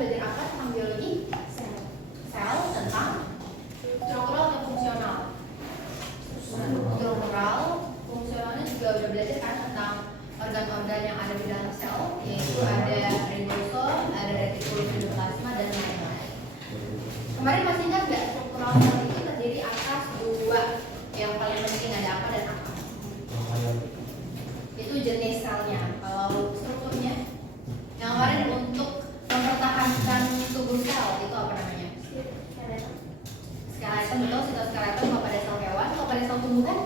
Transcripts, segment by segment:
belajar apa tentang biologi? Sel, tentang struktural atau fungsional? Struktural, fungsionalnya juga udah belajar kan tentang organ-organ yang ada di dalam sel, yaitu ada ribosom, ada retikulum endoplasma, dan lain-lain. Kemarin masih ingat nggak struktural sel itu terdiri atas dua yang paling penting, ada apa dan apa? Itu jenis selnya. Kalau strukturnya, yang kemarin untuk mempertahankan tubuh sel itu apa namanya? Skeleton, betul. Sitoskeleton kalau pada sel hewan, kalau pada sel tumbuhan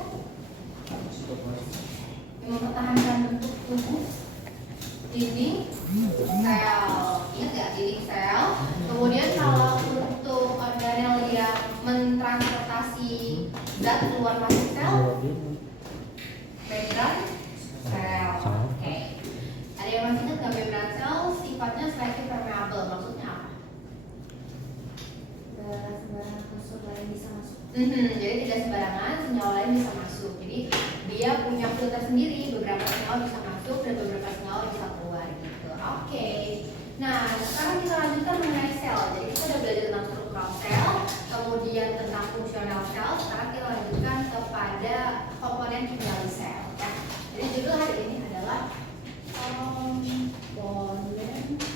yang mempertahankan bentuk tubuh, dinding sel. Ingat nggak dinding sel? Kemudian kalau untuk organel yang mentransportasi zat keluar masuk sel, membran sel. Oke. Ada yang masih ingat nggak membran sel sifatnya selective permeable? Maksudnya apa? Sembarang unsur lain bisa masuk. Jadi tidak sembarangan senyawa lain bisa masuk. Jadi dia punya filter sendiri, beberapa senyawa bisa masuk dan beberapa senyawa bisa keluar gitu. Oke. Nah, sekarang kita lanjutkan mengenai sel. Jadi kita udah belajar tentang struktural sel, kemudian tentang fungsional sel. Sekarang kita lanjutkan kepada komponen kimiawi sel. Ya. Jadi judul hari ini adalah komponen kimiawi sel.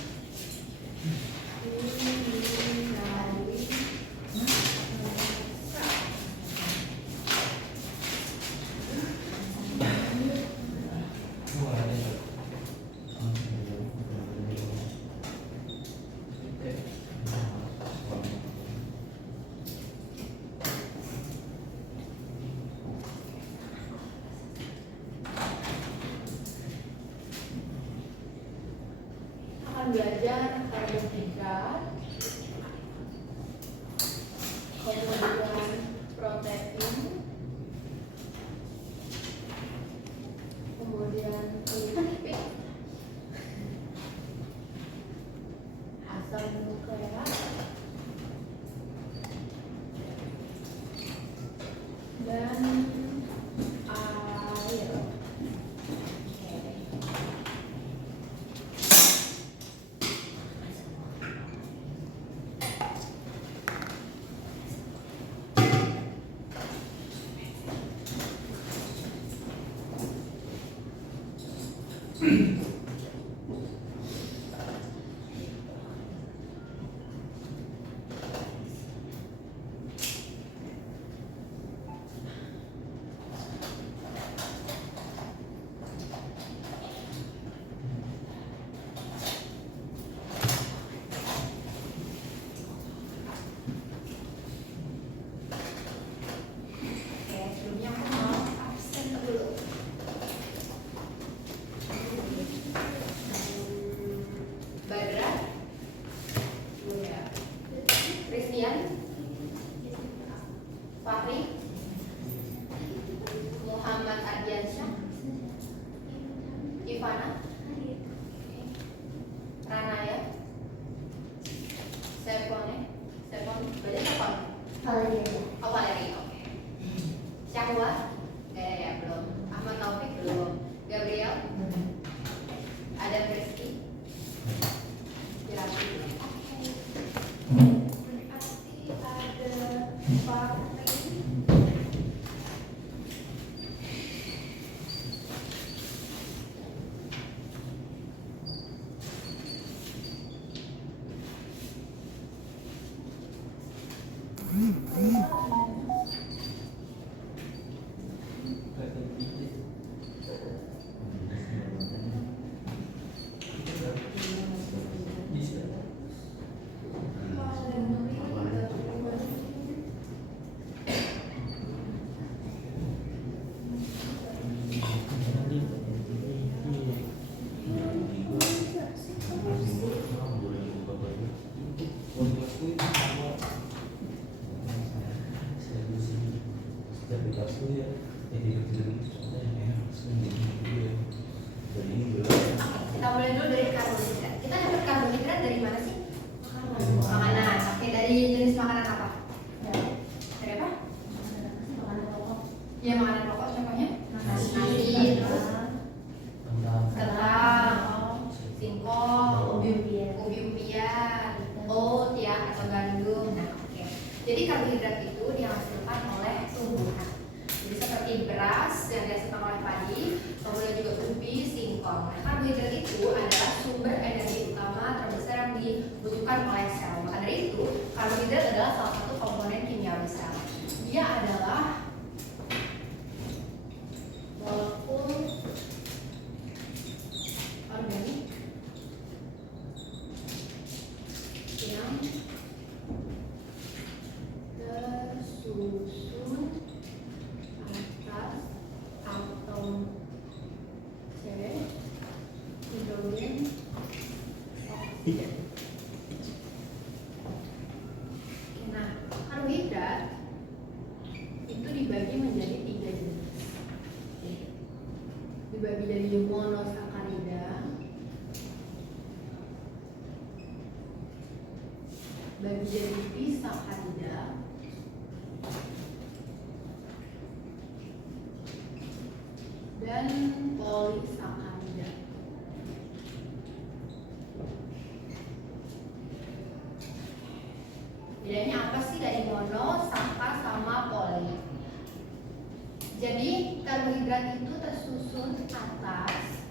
Belajar karbohidrat, kemudian protein, kemudian lipid, asam nukleat, dan air. Kita mulai dulu dari karbohidrat. Kita dapat karbohidrat dari mana sih? Makanan. Oke, dari jenis makanan apa? Dari apa? Makanan pokok. Ya, makanan pokok contohnya Nasi, terus kentang, singkong, ubi-ubian. Jadi karbohidrat itu dihasilkan oleh tumbuhan. Jadi seperti beras yang dihasilkan oleh padi, kemudian juga ubi, singkong. Nah, karbohidrat itu adalah sumber energi utama terbesar yang dibutuhkan oleh sel. Maka dari itu, karbohidrat adalah salah satu komponen kimiawi sel. Dia adalah molekul organik yang tersusun atas atom C hidrogen oksida. Nah, karbohidrat itu dibagi menjadi 3 jenis. Dibagi dari monosakarida, bagi dari disakarida, dan polisakarida. Bedanya apa sih dari mono, saka, sama poli? Jadi karbohidrat itu tersusun atas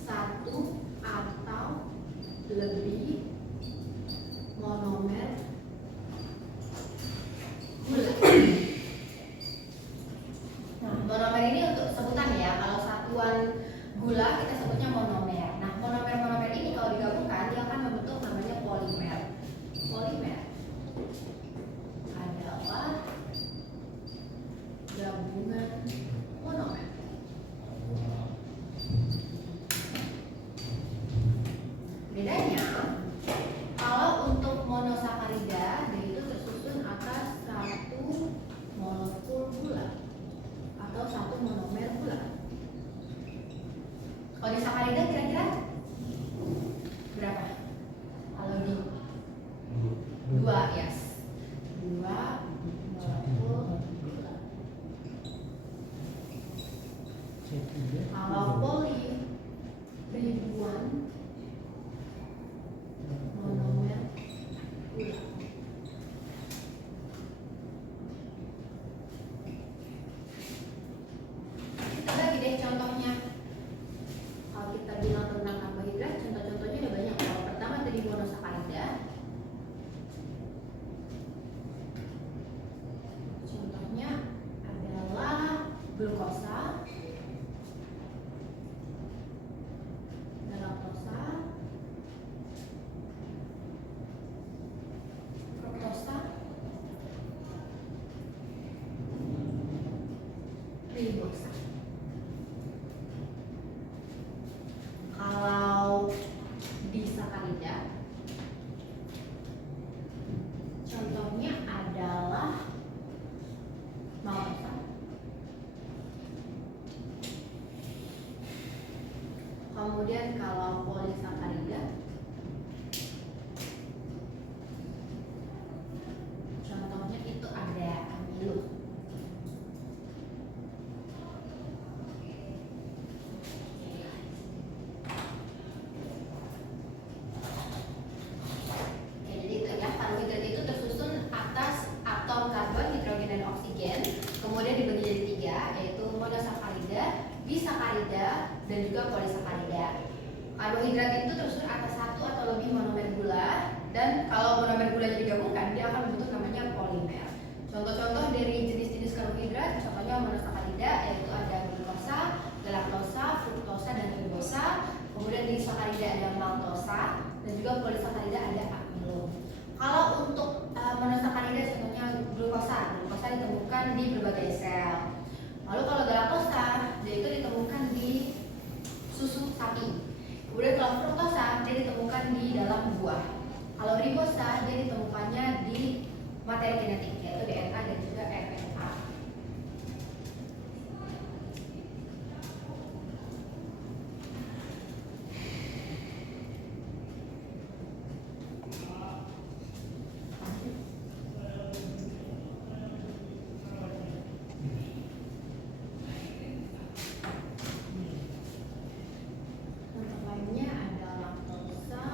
satu atau lebih monomer gula. Nah, monomer ini untuk sebutan ya. Kalau satuan gula kita sebutnya monomer. Nah, monomer ini kalau digabungkan dia akan membentuk namanya polimer. Polimer adalah gabungan monomer. Bedanya, kalau untuk monosakarida dia itu tersusun atas satu molekul gula atau satu monomer gula. Kalau disakarida kira-kira berapa? Kalau di 2, yes, 2 molekul gula. Kalau poli ribuan monomer gula. Kita bagi deh contohnya. Kalau kita bilang tentang karbohidrat, contoh-contohnya ada banyak. Kalau pertama tadi monosakarida. Contohnya adalah glukosa, galaktosa, fruktosa, ribosa. Kalau disakarida, contohnya adalah maltosa. Kemudian kalau polisakarida, contohnya itu ada amilus. Jadi itu ya, karbohidrat itu tersusun atas atom karbon, hidrogen, dan oksigen. Kemudian dibagi jadi 3, yaitu monosakarida, disakarida, dan juga polisakarida. Karbohidrat itu tersusun atas satu atau lebih monomer gula, dan kalau monomer gulanya digabungkan dia akan membentuk namanya polimer. Contoh-contoh dari jenis-jenis karbohidrat, contohnya monosakarida yaitu ada glukosa, galaktosa, fruktosa, dan ribosa. Kemudian disakarida ada maltosa, dan juga polisakarida ada amilum. Kalau untuk monosakarida contohnya glukosa ditemukan di berbagai sel. Lalu kalau galaktosa dia itu ditemukan di susu sapi. Kemudian kalau fruktosa dia ditemukan di dalam buah. Kalau ribosa dia ditemukannya di materi genetik yaitu DNA dan juga RNA. Contoh lainnya ada laktosa,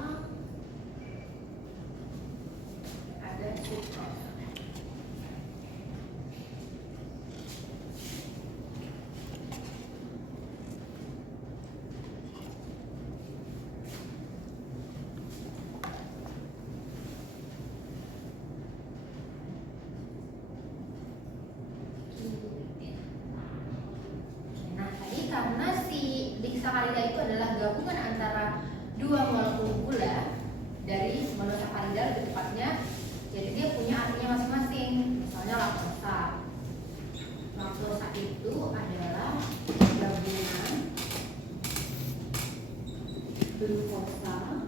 glukosa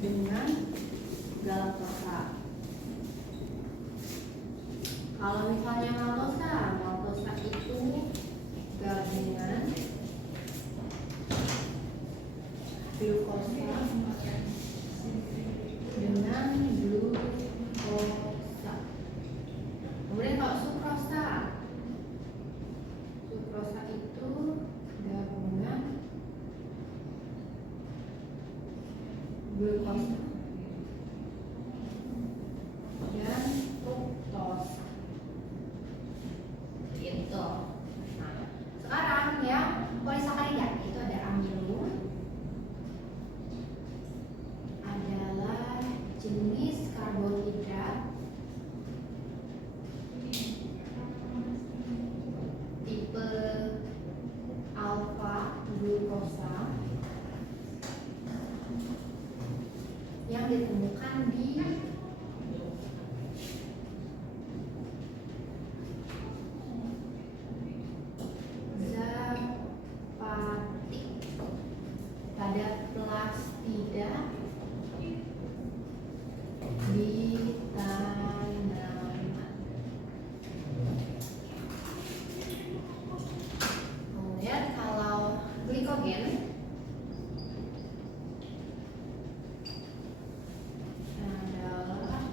dengan galaktosa. Kalau misalnya maltosa itu gabungan glukosa dengan glukosa. Kemudian kalau sukrosa itu gabungan glukosa dan fruktosa. Gitu. Nah, sekarang yang polisakarida itu ada amilum, adalah jenis karbohidrat tipe alfa glukosa yang ditemukan di zapatik pada plastida di tanaman. Kemudian kalau glikogen adalah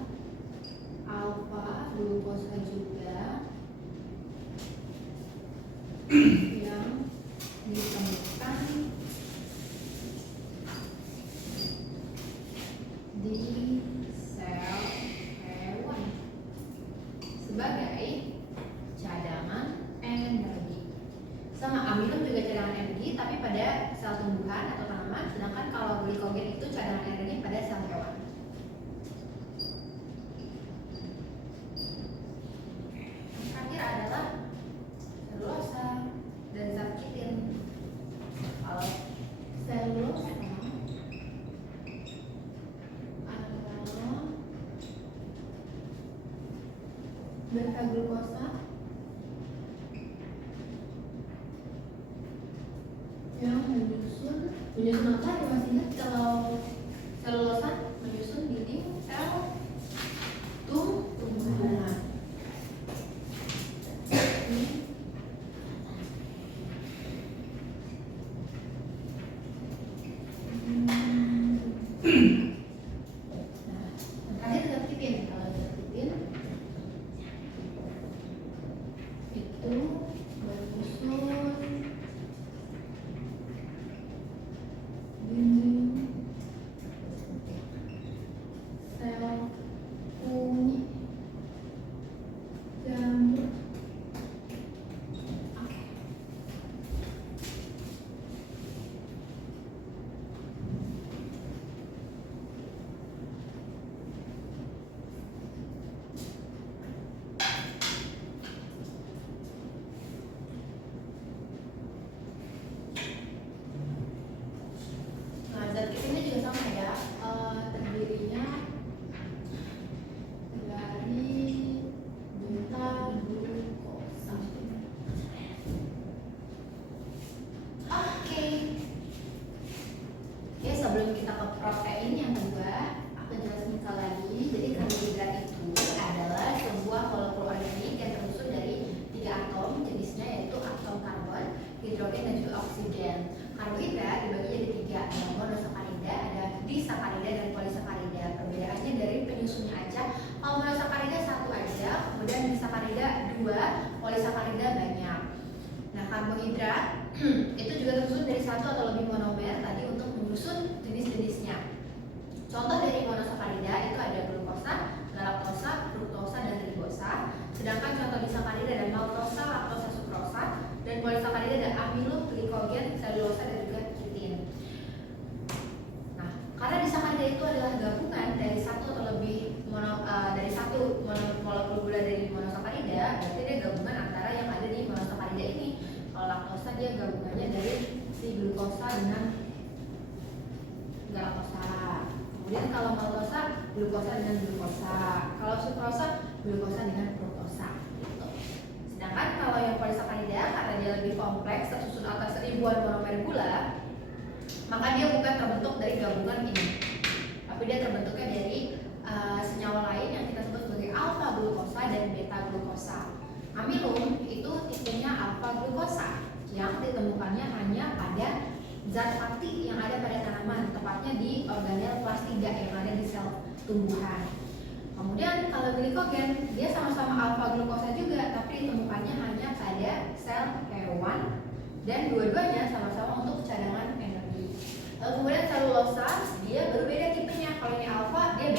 alfa glukosa juga yang ditemukan di sel hewan sebagai cadangan energi. Sama amilum juga cadangan energi tapi pada sel tumbuhan atau tanaman, sedangkan kalau glikogen itu cadangan energi pada sel hewan. Terakhir adalah selulosa dan zat kitin. Kalau selulosa adalah beta glukosa yang menyusun apa ya, masih ingat kalau selulosa menyusun dinding sel tumbuhan. Terakhir zat kitin. Kalau zat kitin itu menyusun dinding sel kunyit jamur. Oke. Nah, zat kitinnya juga sama ya, terdirinya dari beta glukosa. Oke. Oke, sebelum kita ke protein yang kedua, aku jelasin sekali lagi. Jadi karbohidrat itu adalah sebuah molekul organik yang tersusun dari 3 atom, jenisnya yaitu atom karbon, hidrogen, dan juga oksigen. Karbohidrat dibagi jadi 3, ada monosakarida, ada disakarida, dan polisakarida. Perbedaannya dari penyusunnya aja. Kalau monosakarida 1 aja, kemudian disakarida 2, polisakarida banyak. Nah, karbohidrat itu juga tersusun dari 1 atau lebih monomer tadi untuk menyusun jenis-jenisnya. Contoh dari monosakarida itu ada glukosa, galaktosa, fruktosa, dan ribosa. Sedangkan contoh disakarida ada maltosa, laktosa, sukrosa, dan polisakarida ada amilum, glikogen, selulosa, dan juga kitin. Nah, karena disakarida itu adalah gabungan dari 1 atau lebih molekul gula dari monosakarida, berarti dia gabungan antara yang ada di monosakarida ini. Kalau laktosa dia gabungannya dari si glukosa dengan galaktosa. Kemudian kalau maltosa, glukosa dengan glukosa. Kalau sukrosa, glukosa dengan fruktosa. Gitu. Sedangkan kalau yang polisakarida, karena dia lebih kompleks, tersusun atas ribuan monomer gula, Maka dia bukan terbentuk dari gabungan ini, tapi dia terbentuknya dari senyawa lain yang kita sebut sebagai alfa glukosa dan beta glukosa. Amilum itu tipenya alfa glukosa yang ditemukannya hanya pada zat aktif yang ada pada tanaman, tepatnya di organel plastida yang ada di sel tumbuhan. Kemudian kalau glikogen, dia sama-sama alfa glukosa juga, tapi ditemukannya hanya pada sel hewan dan dua-duanya sama-sama untuk cadangan energi. Lalu kemudian selulosa, dia baru beda tipenya. Kalau ini alfa, dia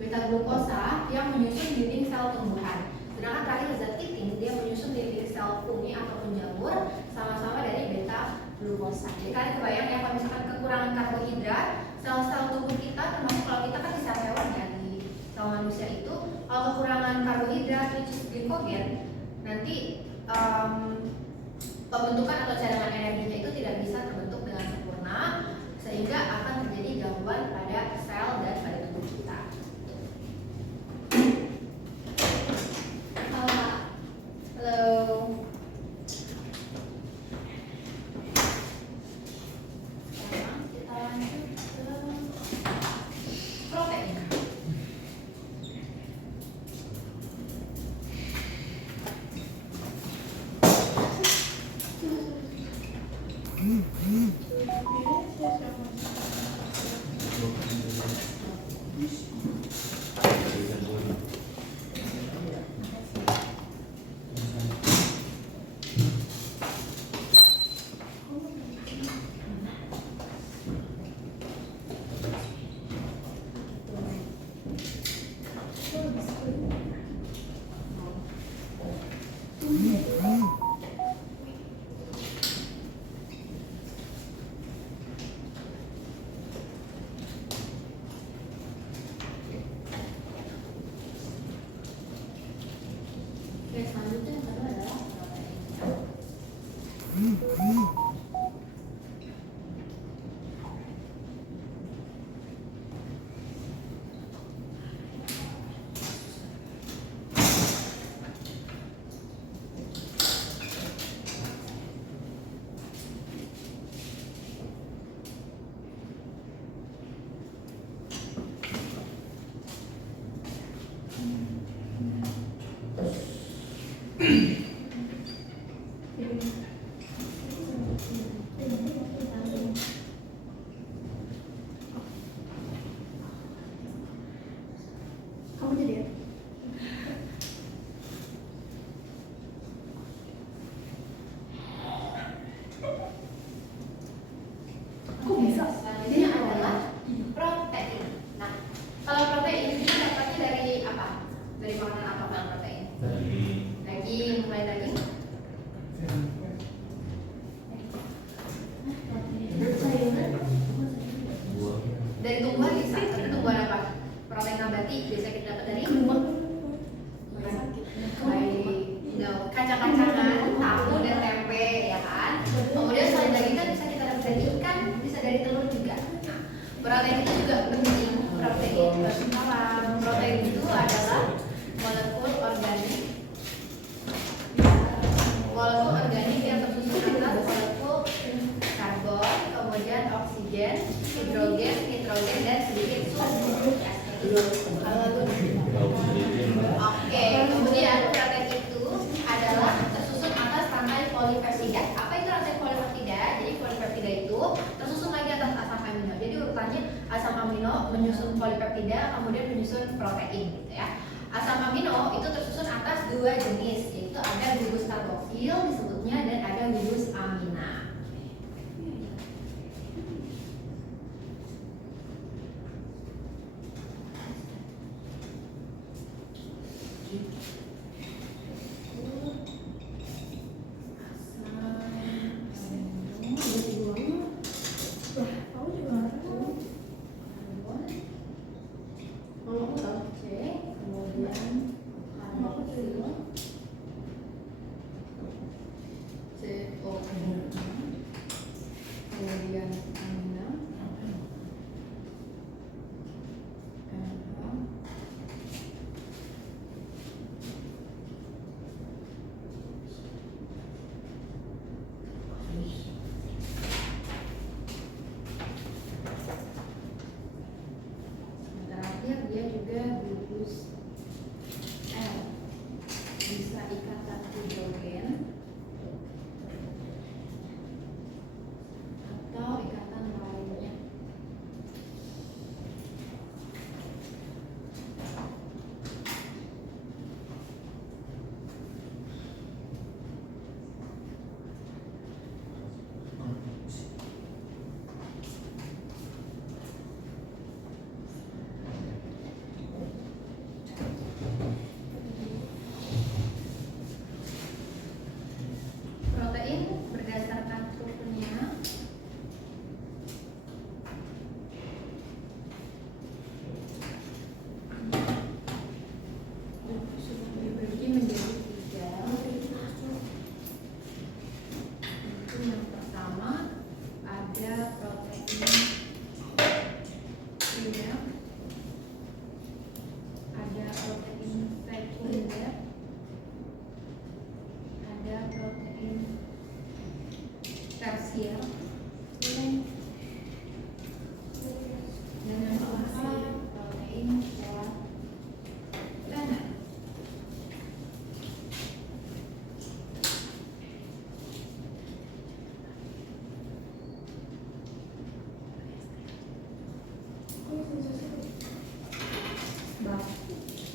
beta glukosa yang menyusun dinding sel tumbuhan. Sedangkan terakhir zat kitin, dia menyusun dinding sel fungi ataupun jamur, sama-sama dari beta glukosa. Jadi kalian kebayang ya, kalau misalkan kekurangan karbohidrat, sel-sel tubuh kita, termasuk kalau kita kan di sel hewan ya, di sel manusia itu, kalau kekurangan karbohidrat, which is glikogen, nanti pembentukan atau cadangan energinya itu tidak bisa terbentuk dengan sempurna, sehingga akan terjadi gangguan pada sel dan pada tubuh kita. Halo. Sekarang kita lanjut ke protein. Oke, selanjutnya yang kedua adalah protein. Kamu jadi ya? Kok bisa? Selanjutnya adalah protein. Nah, kalau protein itu dapatnya dari apa? Dari makanan apa kalau protein? Daging, mulai daging. Dari tumbuhan bisa, tapi tumbuhan apa? Protein nabati biasa kita dapat dari kacang-kacangan, tahu dan tempe, ya kan? Kemudian selain daging kan bisa kita dapat dari ikan, bisa dari telur juga. Nah, protein itu juga penting. Protein itu adalah molekul organik yang tersusun atas molekul karbon, kemudian oksigen, hidrogen, nitrogen, dan sedikit sulfur. Oke, kemudian protein itu adalah tersusun atas rantai polipeptida. Apa itu rantai polipeptida? Jadi polipeptida itu tersusun lagi atas asam amino. Jadi urutannya asam amino menyusun polipeptida, kemudian menyusun protein, gitu ya. Asam amino itu tersusun atas dua jenis, yaitu ada gugus karboksil disebutnya dan ada gugus amina.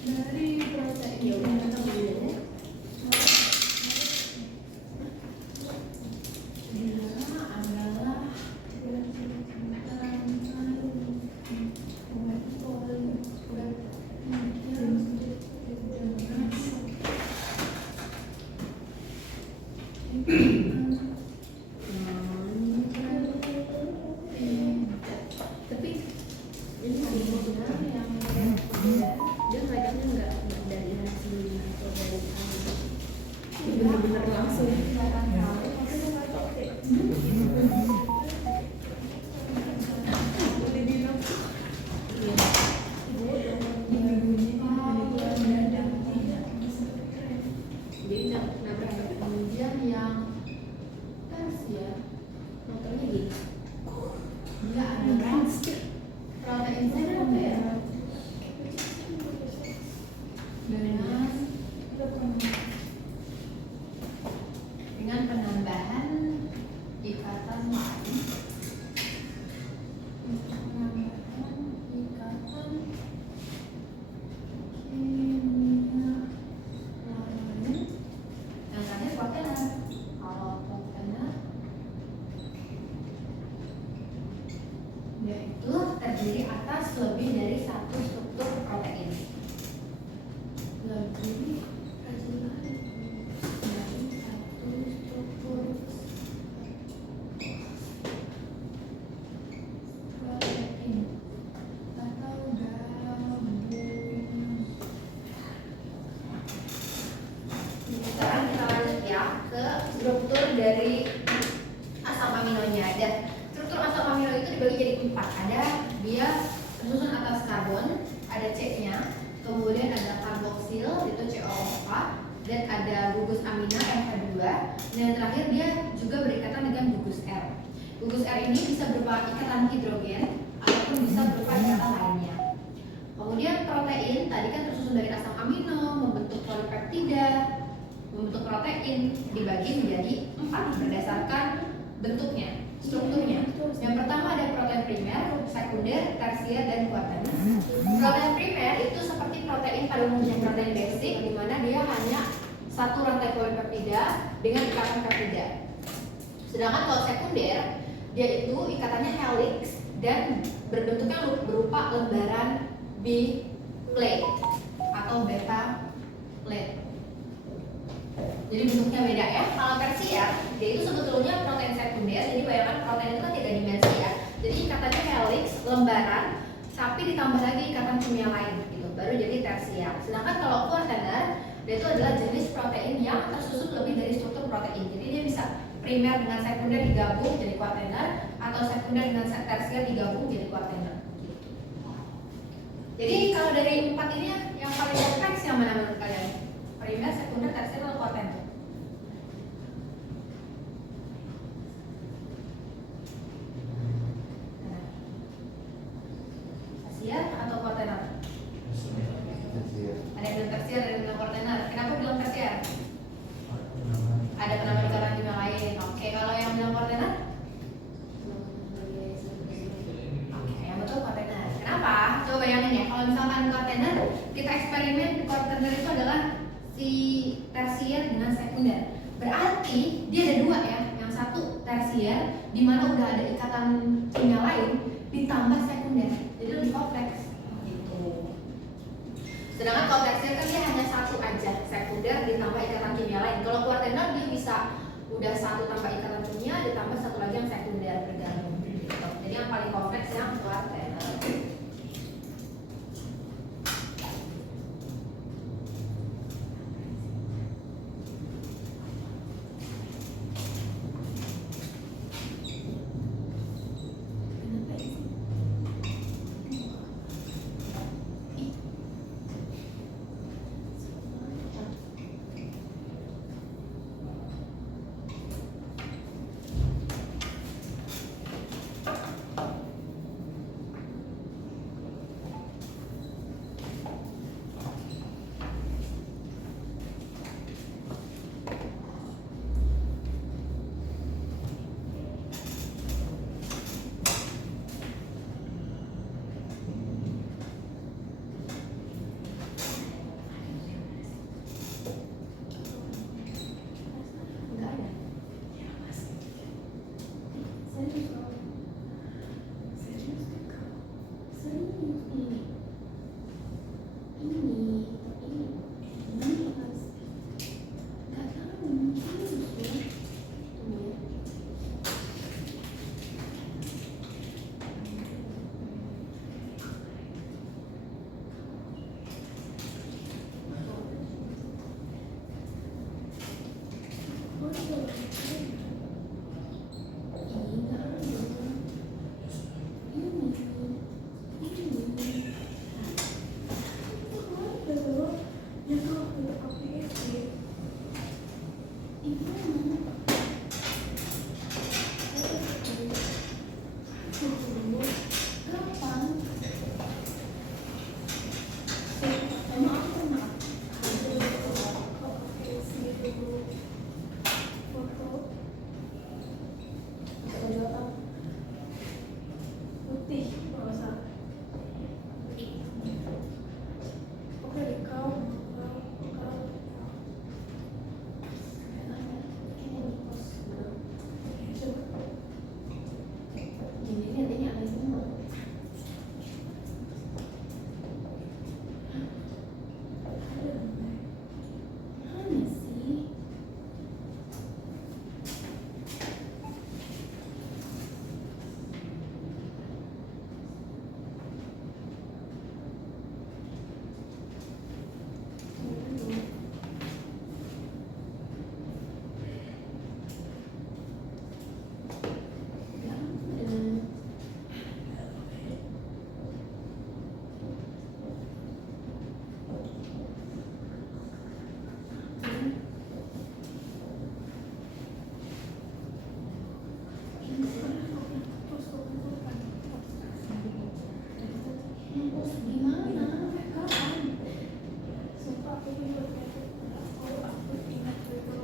Dari protein ya udah kita dulu. Dia adalah tapi ini sebenarnya yang dia ngajaknya nggak dari hasil atau dari benar-benar langsung. Jadi nabrak kemudian yang tes ya motornya gini dia ada protein sekunder dengan penambahan ikatan lain kimia lain yang terakhir protein. Kalau protein yaitu terdiri atas lebih dari satu struktur protein. Lebih dari satu struktur protein atau gabungan. Sekarang kita lanjut ya ke struktur dari asam aminonya. Dan struktur asam amino itu dibagi jadi 4. Ada dia tersusun atas karbon, ada C-nya, kemudian ada karboksil itu COO4, dan ada gugus amina RH2, dan terakhir dia juga berikatan dengan gugus R. Gugus R ini bisa berupa ikatan hidrogen ataupun bisa berupa ikatan lainnya. Kemudian protein tadi kan tersusun dari asam amino, membentuk polipeptida, membentuk protein, dibagi menjadi 4 berdasarkan bentuknya, strukturnya. Yang pertama ada protein primer, sekunder, tersier, dan kuaterner. Protein primer itu seperti protein pada umumnya protein basic, di mana dia hanya satu rantai polipeptida dengan ikatan peptida. Sedangkan kalau sekunder, dia itu ikatannya helix dan berbentuknya berupa lembaran B plate atau beta plate. Jadi bentuknya beda ya. Kalau tersier, dia itu sebetulnya protein sekunder. Jadi bayangkan protein itu kan 3 dimensi ya. Jadi ikatannya helix, lembaran, tapi ditambah lagi ikatan kimia lain gitu. Baru jadi tersier. Sedangkan kalau kuaterner, dia itu adalah jenis protein yang tersusun lebih dari struktur protein. Jadi dia bisa primer dengan sekunder digabung jadi kuaterner, atau sekunder dengan tersier digabung jadi kuaterner. Jadi kalau dari 4 ini yang paling kompleks yang mana menurut kalian? Primer, sekunder, tersier, atau kuaterner? Tersier atau kuaterner? Ada yang bilang tersier, ada yang bilang kuaterner. Kenapa bilang tersier? Ada penambahan ikatan kimia lain. Oke, kalau yang bilang kuaterner? Oke, yang betul kuaterner. Kenapa? Coba bayangin ya, kalau misalkan kuaterner, kita eksperimen di kuaterner itu adalah si tersier dengan sekunder. Berarti dia ada 2 ya. Yang satu tersier, di mana udah ada ikatan kimia lain, ditambah sekunder. Jadi lebih kompleks. Gitu. Sedangkan kalau tersier kan dia hanya satu aja, sekunder ditambah ikatan kimia lain. Kalau kuaterner dia bisa udah satu tambah ikatan kimia ditambah satu lagi yang sekunder bergabung. Gitu. Jadi yang paling kompleks yang kuaterner. Gampang. Emang aku pernah baju apa? putih nggak usah. Oke deh, kau. Ini adanya ada semua. Mana sih? Gimana? Kapan? Sumpah aku punya aku ingat itu.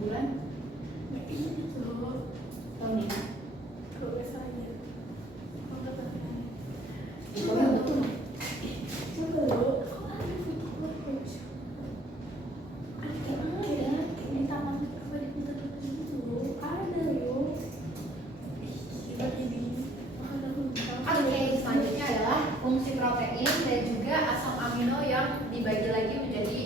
Bulan? Nggak ingat itu. Tahun ini? Kalau nggak salah ya. Kalau nggak salah. Coba betul. Coba lo. Kau ada foto coach. Ada di taman apa di hutan itu. Ada yo. Gila ini. Mahal aku lupa. Oke, selanjutnya adalah fungsi protein dan juga asam amino yang dibagi lagi menjadi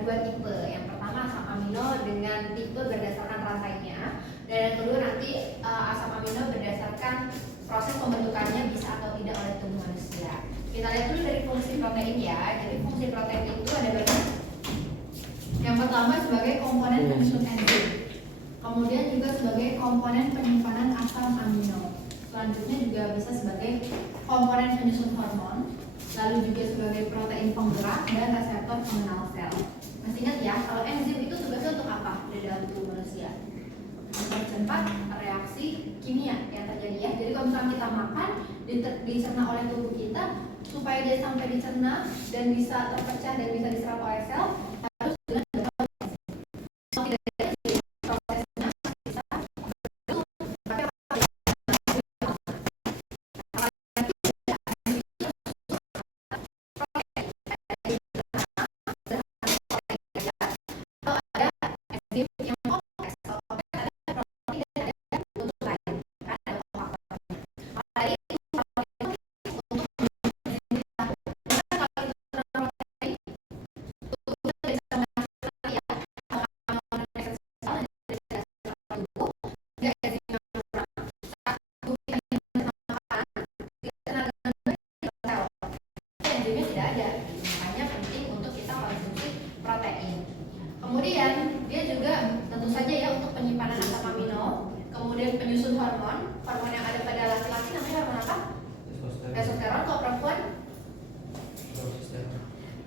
dua tipe. Yang pertama asam amino dengan tipe berdasarkan rantainya, dan yang kedua nanti asam amino berdasarkan proses pembentukannya bisa atau tidak oleh tubuh manusia. Kita lihat dulu dari fungsi protein ya. Jadi fungsi protein itu ada banyak. Yang pertama sebagai komponen penyusun enzim, kemudian juga sebagai komponen penyimpanan asam amino. Selanjutnya juga bisa sebagai komponen penyusun hormon, lalu juga sebagai protein penggerak dan reseptor pengenal sel. Masih ingat ya, kalau enzim itu tugasnya untuk apa di dalam tubuh manusia? Mempercepat reaksi kimia yang terjadi ya. Jadi kalau misalnya kita makan, dicerna oleh tubuh kita, supaya dia sampai dicerna dan bisa terpecah dan bisa diserap oleh sel, harus dengan prosesnya bisa enzim yang kompleks. Kalau kompleks ada protein dan ada unsur lain, kan ada faktor. Maka ini untuk enzimnya tidak ada, makanya penting untuk kita konsumsi protein. Kemudian dia juga tentu saja ya untuk penyimpanan asam amino, kemudian penyusun hormon, hormon yang ada pada laki-laki namanya hormon apa? Testosteron. Kalau perempuan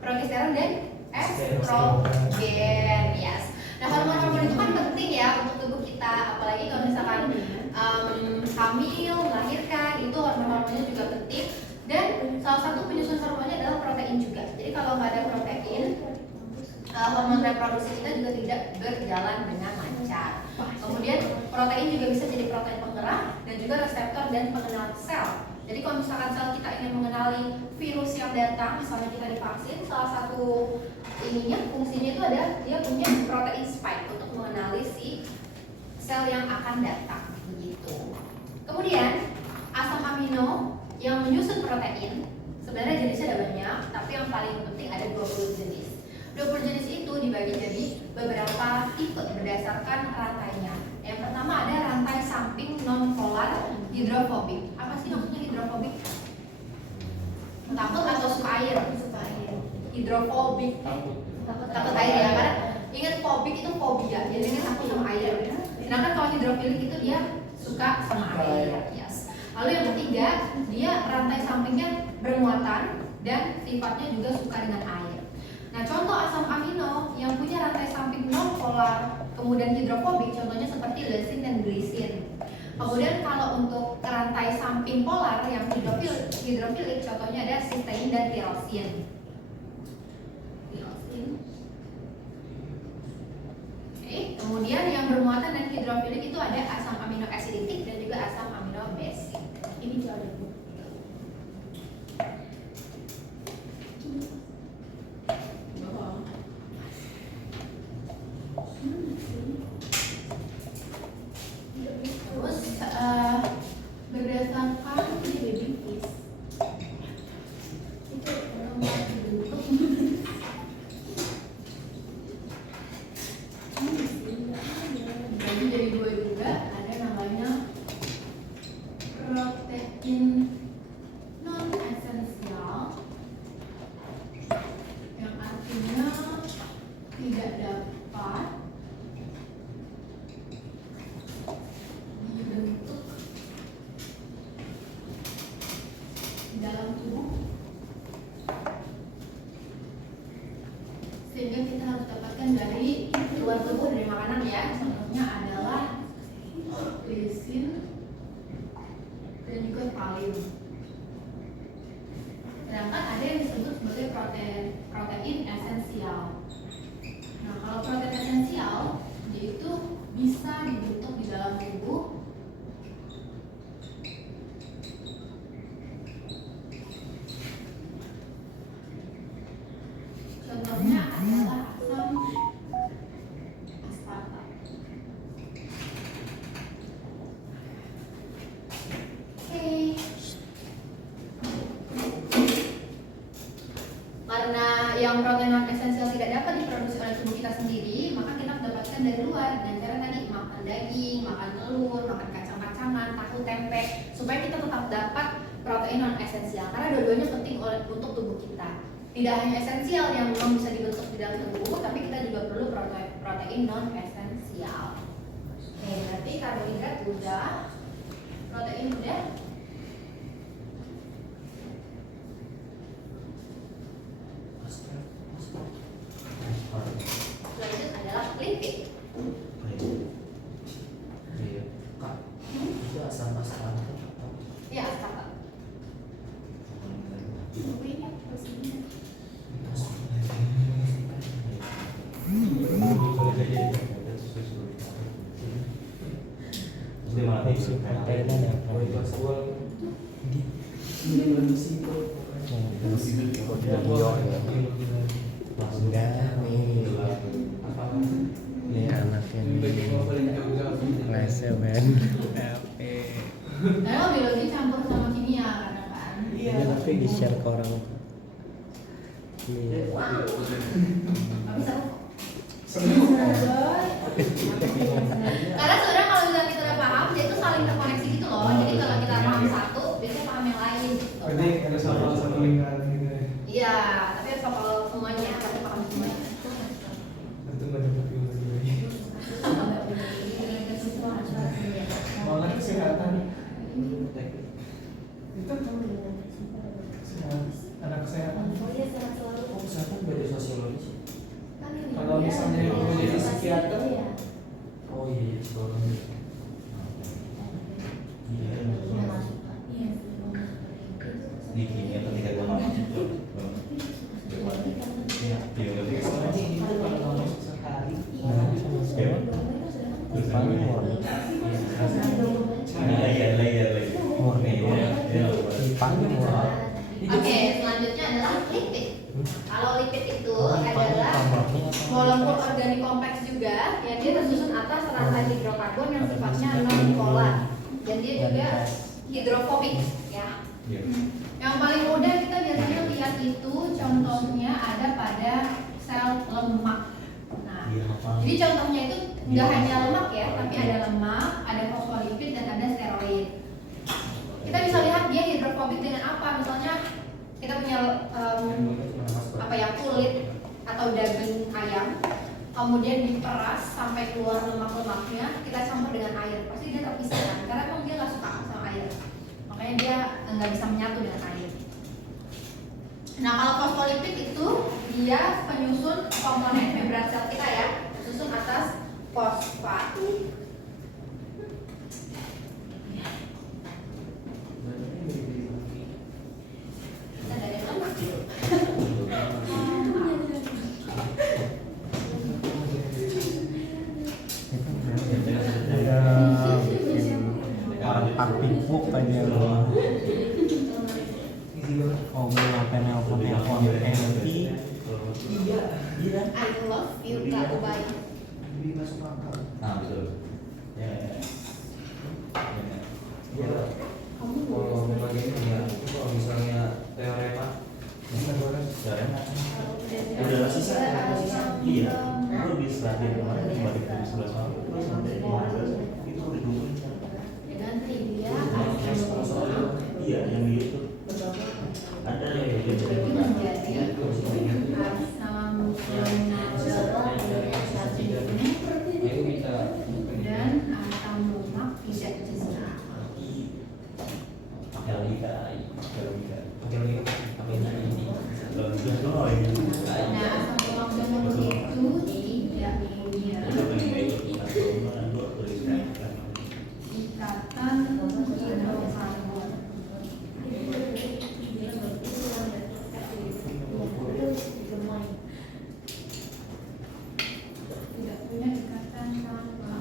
progesteron dan estrogen. Yes. Nah hormon-hormon itu kan penting ya untuk tubuh kita, apalagi kalau misalkan hamil, melahirkan, itu hormon-hormonnya juga penting. Dan salah satu penyusun hormonnya adalah protein juga. Jadi kalau nggak ada protein, hormon reproduksi kita juga tidak berjalan dengan lancar. Kemudian protein juga bisa jadi protein penggerak dan juga reseptor dan pengenal sel. Jadi kalau misalkan sel kita ingin mengenali virus yang datang, misalnya kita divaksin, salah satu fungsinya itu ada dia punya protein spike untuk mengenali si sel yang akan datang begitu. Kemudian asam amino yang menyusun protein sebenarnya jenisnya ada banyak, tapi yang paling penting ada 20 jenis. 20 jenis itu dibagi jadi beberapa tipe berdasarkan rantainya. Yang pertama ada rantai samping non-polar hidrofobik. Apa sih maksudnya hidrofobik? Takut atau suka air? Suka air. Hidrofobik. Takut air ya, karena ingat fobik itu fobia, jadi ingat takut sama air. Sedangkan kalau hidrofilik itu dia suka sama air. Yes. Lalu yang ketiga, dia rantai sampingnya bermuatan dan sifatnya juga suka dengan air. Nah, contoh asam amino yang punya rantai samping non polar kemudian hidrofobik, contohnya seperti leucin dan glisin. Kemudian kalau untuk rantai samping polar yang hidrofilik contohnya ada sistein dan tirosin. Oke, kemudian yang bermuatan dan hidrofilik itu ada asam amino asidik dan juga asam amino basic. Ini juga ada Bu. Terus berdasarkan Ini baby fish. itu bentuk jadi dari dua juga ada namanya protein non esensial yang artinya tidak dapat dibentuk di dalam tubuh sehingga kita harus dapatkan dari luar tubuh dari makanan ya. Contohnya adalah lisin dan juga kalium. Sedangkan ada yang disebut sebagai protein esensial. Nah, kalau protein esensial dia itu bisa dibentuk di dalam tubuh contohnya adalah asam aspartam. Oke. Karena yang protein non esensial tidak dapat diproduksi oleh tubuh kita sendiri, maka kita mendapatkan dari luar dengan cara tadi makan daging, makan telur, makan kacang-kacangan, tahu, tempe, supaya kita tetap dapat protein non esensial. Karena dua-duanya penting untuk tubuh kita. Tidak hanya esensial yang memang bisa dibentuk di dalam tubuh, tapi kita juga perlu protein non esensial. Oke, berarti karbohidrat udah, protein udah. Selanjutnya adalah lipid. Itu asam aspartam atau Ya, aspartam. Apa ini prosesnya? Ini anaknya nih lesnya men. Karena biologi campur sama kimia kadang kan. Iya tapi di share ke orang. Iya. Nggak bisa kok. Karena sebenarnya kalau misalnya kita udah paham, dia itu saling terkoneksi gitu loh. Jadi kalau kita paham satu, biasanya paham yang lain. Gitu. Berarti harus hafal satu lingkaran gitu ya. Iya, tapi harus hafal semuanya, tapi paham semuanya. Itu nggak dapat biologi lagi. Malah kesehatan. Itu kesehatan, anak kesehatan. oh kesehatan belajar sosiologi sih. Kalau misalnya yang mau jadi psikiater, Oh iya psikologi. Iya, di kimia ketika gua masuk itu ya biologi soalnya ini tuh kalau nggak masuk sekali, layer murni ya Oke, selanjutnya adalah lipid. Kalau lipid itu adalah molekul organik kompleks juga yang dia tersusun atas rantai hidrokarbon yang sifatnya non-polar dan dia juga hidrofobik ya. Yang paling mudah kita biasanya lihat itu contohnya ada pada sel lemak. Nah, jadi contohnya itu nggak hanya lemak ya, tapi ada lemak, ada fosfolipid dan ada steroid. Kita bisa lihat dia hidrofobik dengan apa? Misalnya kita punya apa ya, kulit atau daging ayam, kemudian diperas sampai keluar lemak-lemaknya, kita campur dengan air, pasti dia terpisah kan? Karena emang dia nggak suka sama air, makanya dia nggak bisa menyatu dengan air. Nah, kalau fosfolipid itu dia penyusun komponen membran sel kita ya, tersusun atas fosfat. Iya, gue habis latihan kemarin balik jam 11 malam terus sampai 15 itu udah nungguin sana. Dengan trivia Iya, yang di YouTube ada yang itu video menjadi Ya itu bisa. dan asam lemak tidak jenuh. pakai logika, pakai logika. Oke lagi pakai ini. Logika doang ya. Nah, asam lemak jenuh itu tidak punya Itu pengen kayak gitu, kan gue tuliskan kan. ikatan hidrokarbon. Tidak punya ikatan rangka.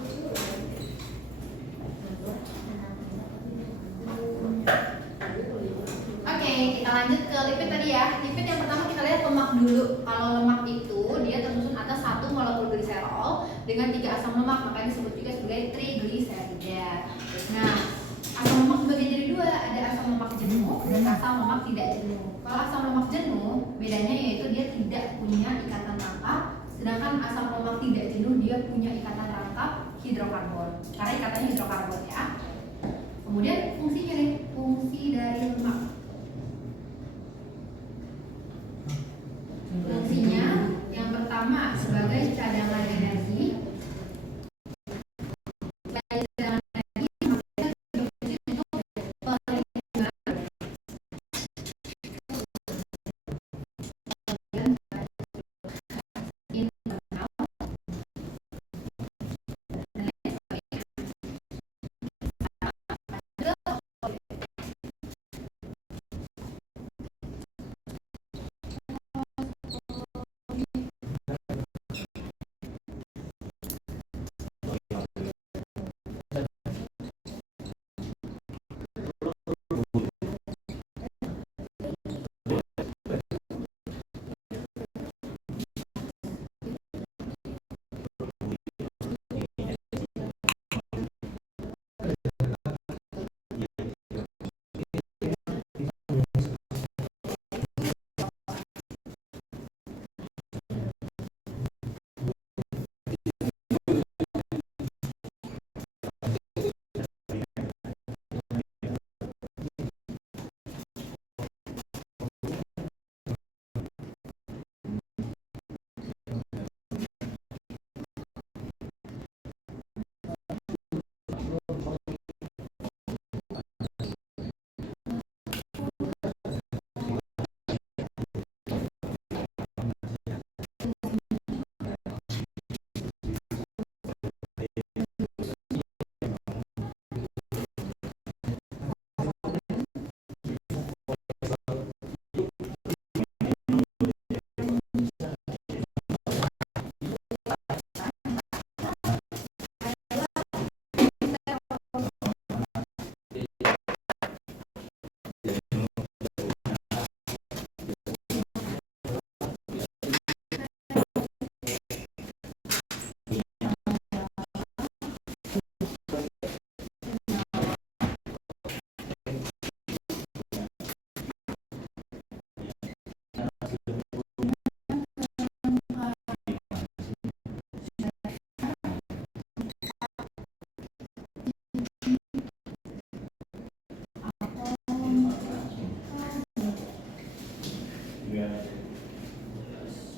Oke, kita lanjut ke lipid tadi ya. Lipid yang pertama kita lihat lemak dulu. Kalau lemak itu dia tersusun atas satu molekul gliserol dengan 3 asam lemak, makanya disebut juga sebagai trigliserida. Nah, asam lemak dibagi jadi 2, ada asam lemak jenuh dan asam lemak tidak jenuh. Kalau asam lemak jenuh, bedanya yaitu dia tidak punya ikatan rangkap, sedangkan asam lemak tidak jenuh dia punya ikatan rangkap hidrokarbon. Karena ikatannya hidrokarbon ya. Kemudian fungsinya nih, fungsi dari lemak. Fungsinya yang pertama sebagai cadangan energi. Sebagai cadangan energi, makanya berfungsi untuk perlindungan. Internal. Dan lain sebagainya.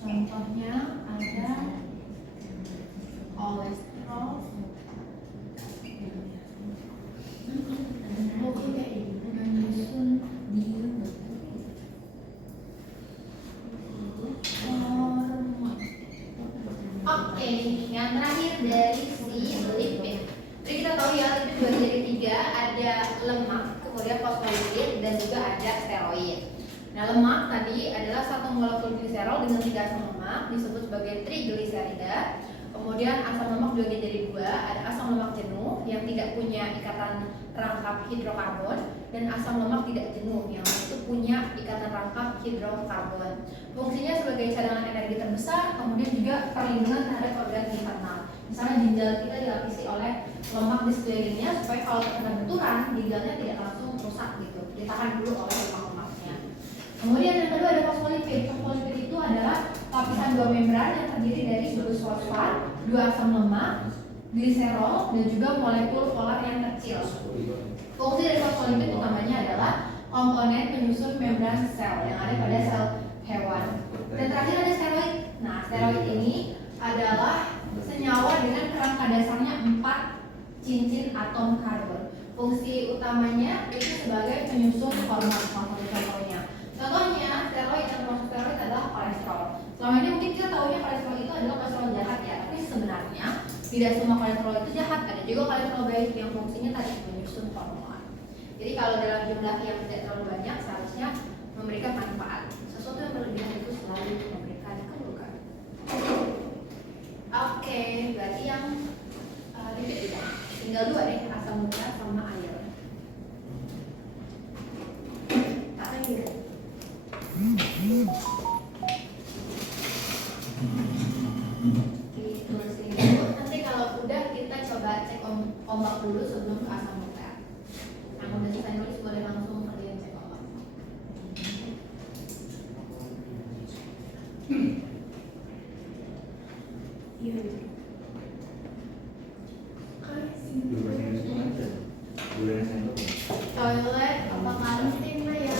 Contohnya ada kolesterol, menyusun hormon. Oke, yang terakhir dari si lipid. Jadi kita tahu ya lipid dibagi jadi 3, ada lemak, kemudian fosfolipid dan juga ada steroid. Nah, lemak tadi adalah satu molekul gliserol dengan 3 asam lemak disebut sebagai trigliserida. Kemudian asam lemak dibagi jadi 2, ada asam lemak jenuh yang tidak punya ikatan rangkap hidrokarbon dan asam lemak tidak jenuh yang itu punya ikatan rangkap hidrokarbon. Fungsinya sebagai cadangan energi terbesar, kemudian juga perlindungan terhadap organ internal. Misalnya ginjal kita dilapisi oleh lemak di sekelilingnya supaya kalau terkena benturan ginjalnya tidak langsung rusak gitu, ditahan dulu oleh lemak-lemaknya. Kemudian yang kedua ada fosfolipid. Fosfolipid itu adalah lapisan 2 membran yang terdiri dari 2 fosfat, 2 asam lemak, gliserol, dan juga molekul polar yang kecil. Fungsi dari fosfolipid utamanya adalah komponen penyusun membran sel yang ada pada sel hewan. Dan terakhir ada steroid. Nah, steroid ini adalah senyawa dengan kerangka dasarnya 4 cincin atom karbon. Fungsi utamanya itu sebagai penyusun hormon, contohnya. Contohnya, steroid yang termasuk steroid adalah kolesterol. Selama ini mungkin kita tahunya kolesterol itu adalah kolesterol jahat ya, tapi sebenarnya tidak semua kolesterol itu jahat. Ada juga kolesterol baik yang fungsinya tadi menyusun hormon. Jadi kalau dalam jumlah yang tidak terlalu banyak seharusnya memberikan manfaat. Sesuatu yang berlebihan itu selalu memberikan keburukan. Oke, berarti yang lipid tidak. Tinggal 2 deh, asam gula sama air. Tak lagi. Ditulisin dulu. Nanti kalau udah kita coba cek ombak dulu sebelum ke asam gula. Nah, udah selesai nulis boleh langsung kalian cek ombak. Iya. Toilet apa kantin lah ya?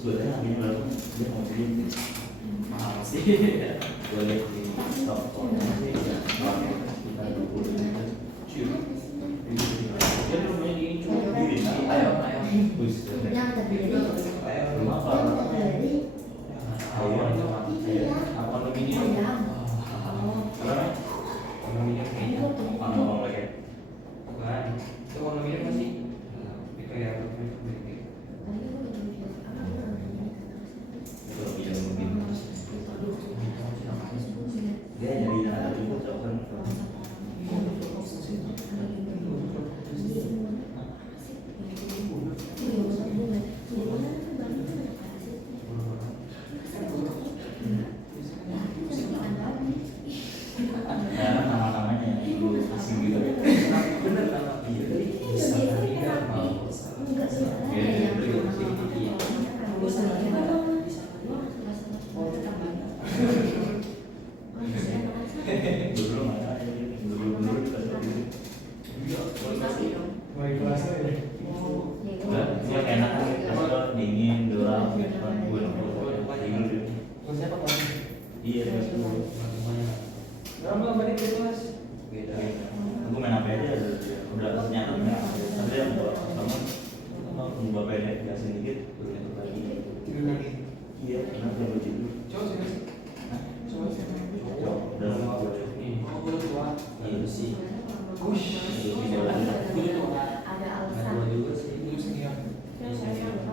Sebenarnya harganya berapa? Dia mau beli mahal sih. Boleh di toko sih ya. Kita 20 juta. Dia rumahnya di cuma di Ayo. Yang ada rumah apa? Apa aluminium? Berapa? Aluminium kayaknya. Mana orang lagi? Bukan. Itu aluminium masih. Tapi kayak Dia jadi ada juga kan. Karena nama-namanya itu asing gitu ya. bener nama dia tadi. Bisa tidak mau. Dulu mana ya? Dulu Mulai kelasnya ya. yang enak kan kalau dingin gelap gitu kan gue dingin dulu. Siapa kamu? Iya terus dulu. Berapa balik ke kelas? Beda. Aku main apa aja udah nyata nggak? Tapi yang bawa kamu mau pendek gasin dikit turun itu lagi. Tidur lagi. Iya karena udah begitu. Coba sih guys. Coba sih. Udah mau gue. Oh, gue tua. Iya sih. Kush. Video lagi. Gue tua. ada Ada alasan. dua juga sih. Gue sekian.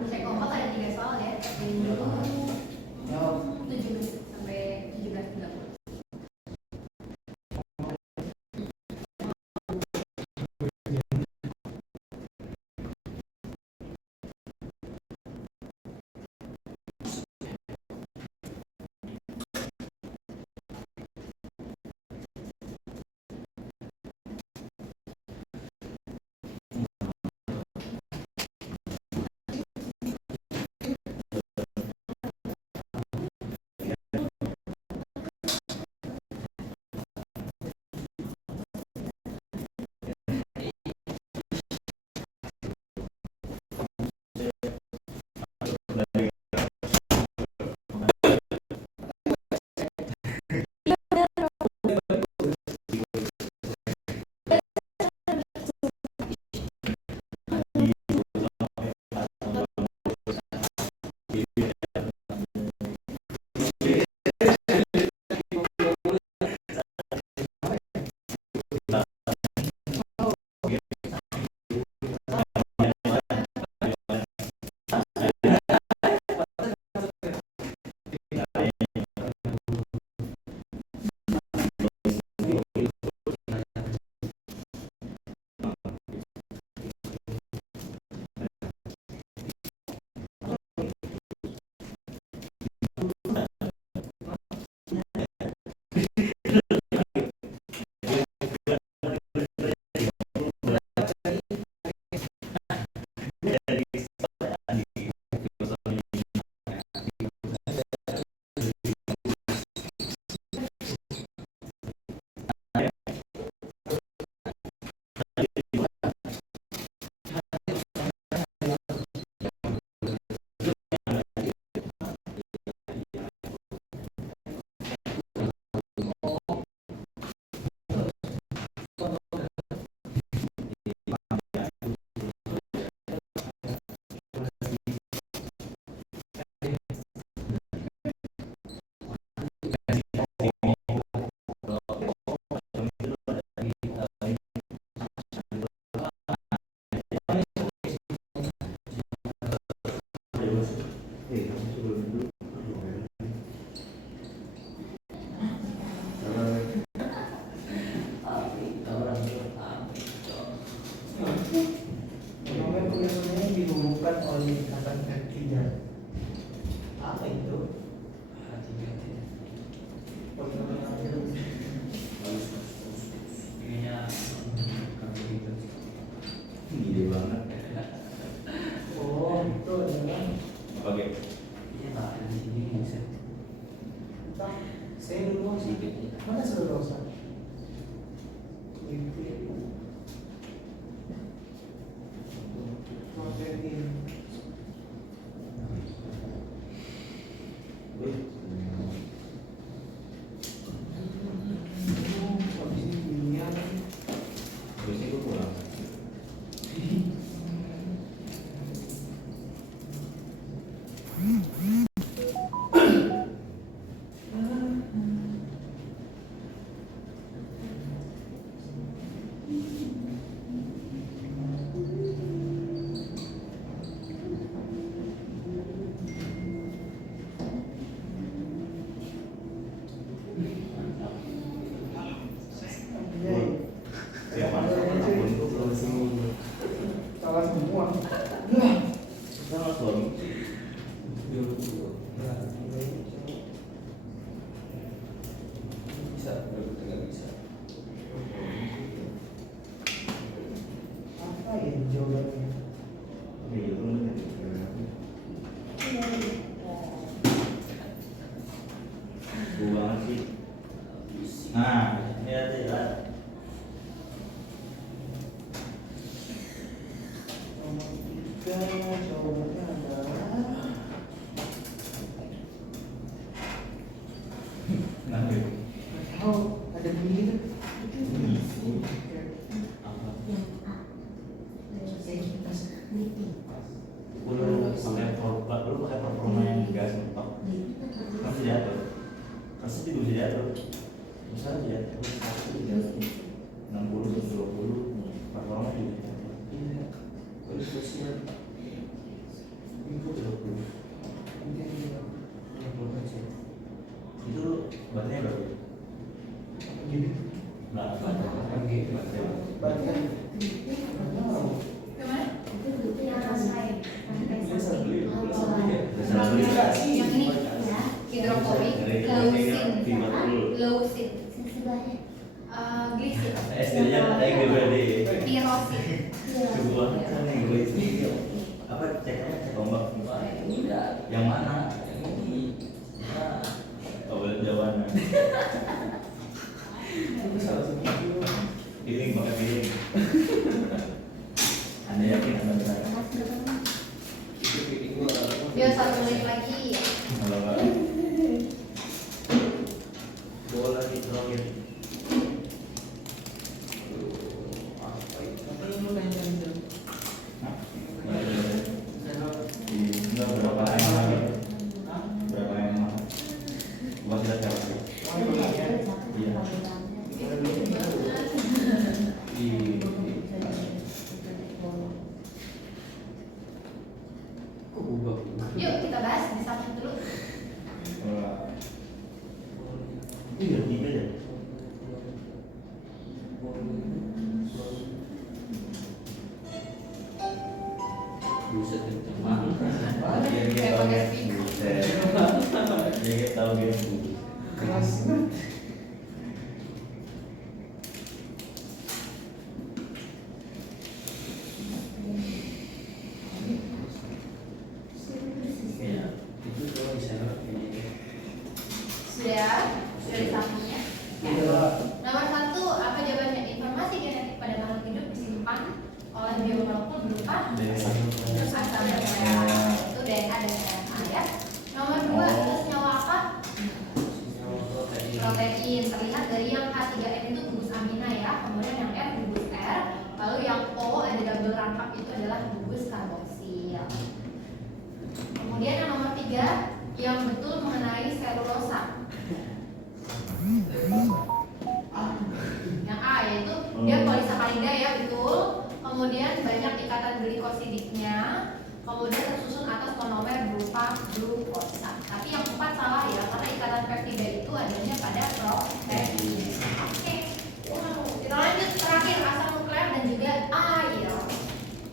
Cek ombak ada 3 soal ya. Ya. 17 sampai 17.30. Kamu suruh dulu. Fenomen kuliah dihubungkan oleh ikatan ketiga. Apa itu? Gede banget. Oh, itu adalah Oke. entah. Saya dulu sedikit. Mana seluruh Biasanya gue pulang. Yang mana apapun itu belum sembuh. salah semua. Sama suami. Bisa, nggak bisa. Apa ya jawabannya? Iya, bener. Gue banget sih. Nah, ini ada ya. Nomor 3 jawabannya adalah Nah, gitu. tahu ada begitu. Apa? Lu pakai performa yang gas mentok. Pasti jatuh. Pasti juga bisa jatuh. Bisa jatuh. 60 20 performa juga jatuh. Iya. Terus sosial. Itu 20. Itu baterainya berapa? Gini. Nah, Oke, Bagian. Gimana? Salah beli. Yang ini hidrofobik, leucin, leucin, glisin, SD-nya ada yang gede. tirosin. Sebuah sana yang gede. Apa cek ombak? Yang mana? Yang ini. Oh, boleh jawaban. Itu salah semua. Piring pakai piring. Anda yakin Anda benar? Biar 1 menit lagi. Kalau nggak, bola di terakhir. Apa itu? Apa yang lu tanya tadi? Hah? Enggak berapa yang lagi? Hah? Berapa yang mahal? Bukan tidak tahu. Iya. Kok berubah? Yuk kita bahas di satu dulu. Iya, tiga ya. Buset kenceng banget. Dia tahu ya. Dia tahu dia. Keras banget. Iya. Itu kalau di sana ini. Sudah disambungnya. Iya. Nomor 1, apa jawabannya? Informasi genetik pada makhluk hidup disimpan oleh biomolekul berupa asam DNA. Itu DNA dan RNA ya. Nomor 2, terus nyawa apa? Protein. Terlihat dari yang H3N itu gugus amina ya. Kemudian yang R gugus R. Lalu yang O ada double rangkap itu adalah gugus karboksil. Kemudian yang nomor 3, yang betul mengenai selulosa. Yang A yaitu dia polisakarida ya, betul. Kemudian banyak ikatan glikosidiknya. Kemudian tersusun atas monomer berupa 4 glukosa. Tapi yang 4 salah ya, karena ikatan peptida itu adanya pada protein. Oke. Kita lanjut terakhir asam nuklear dan juga air.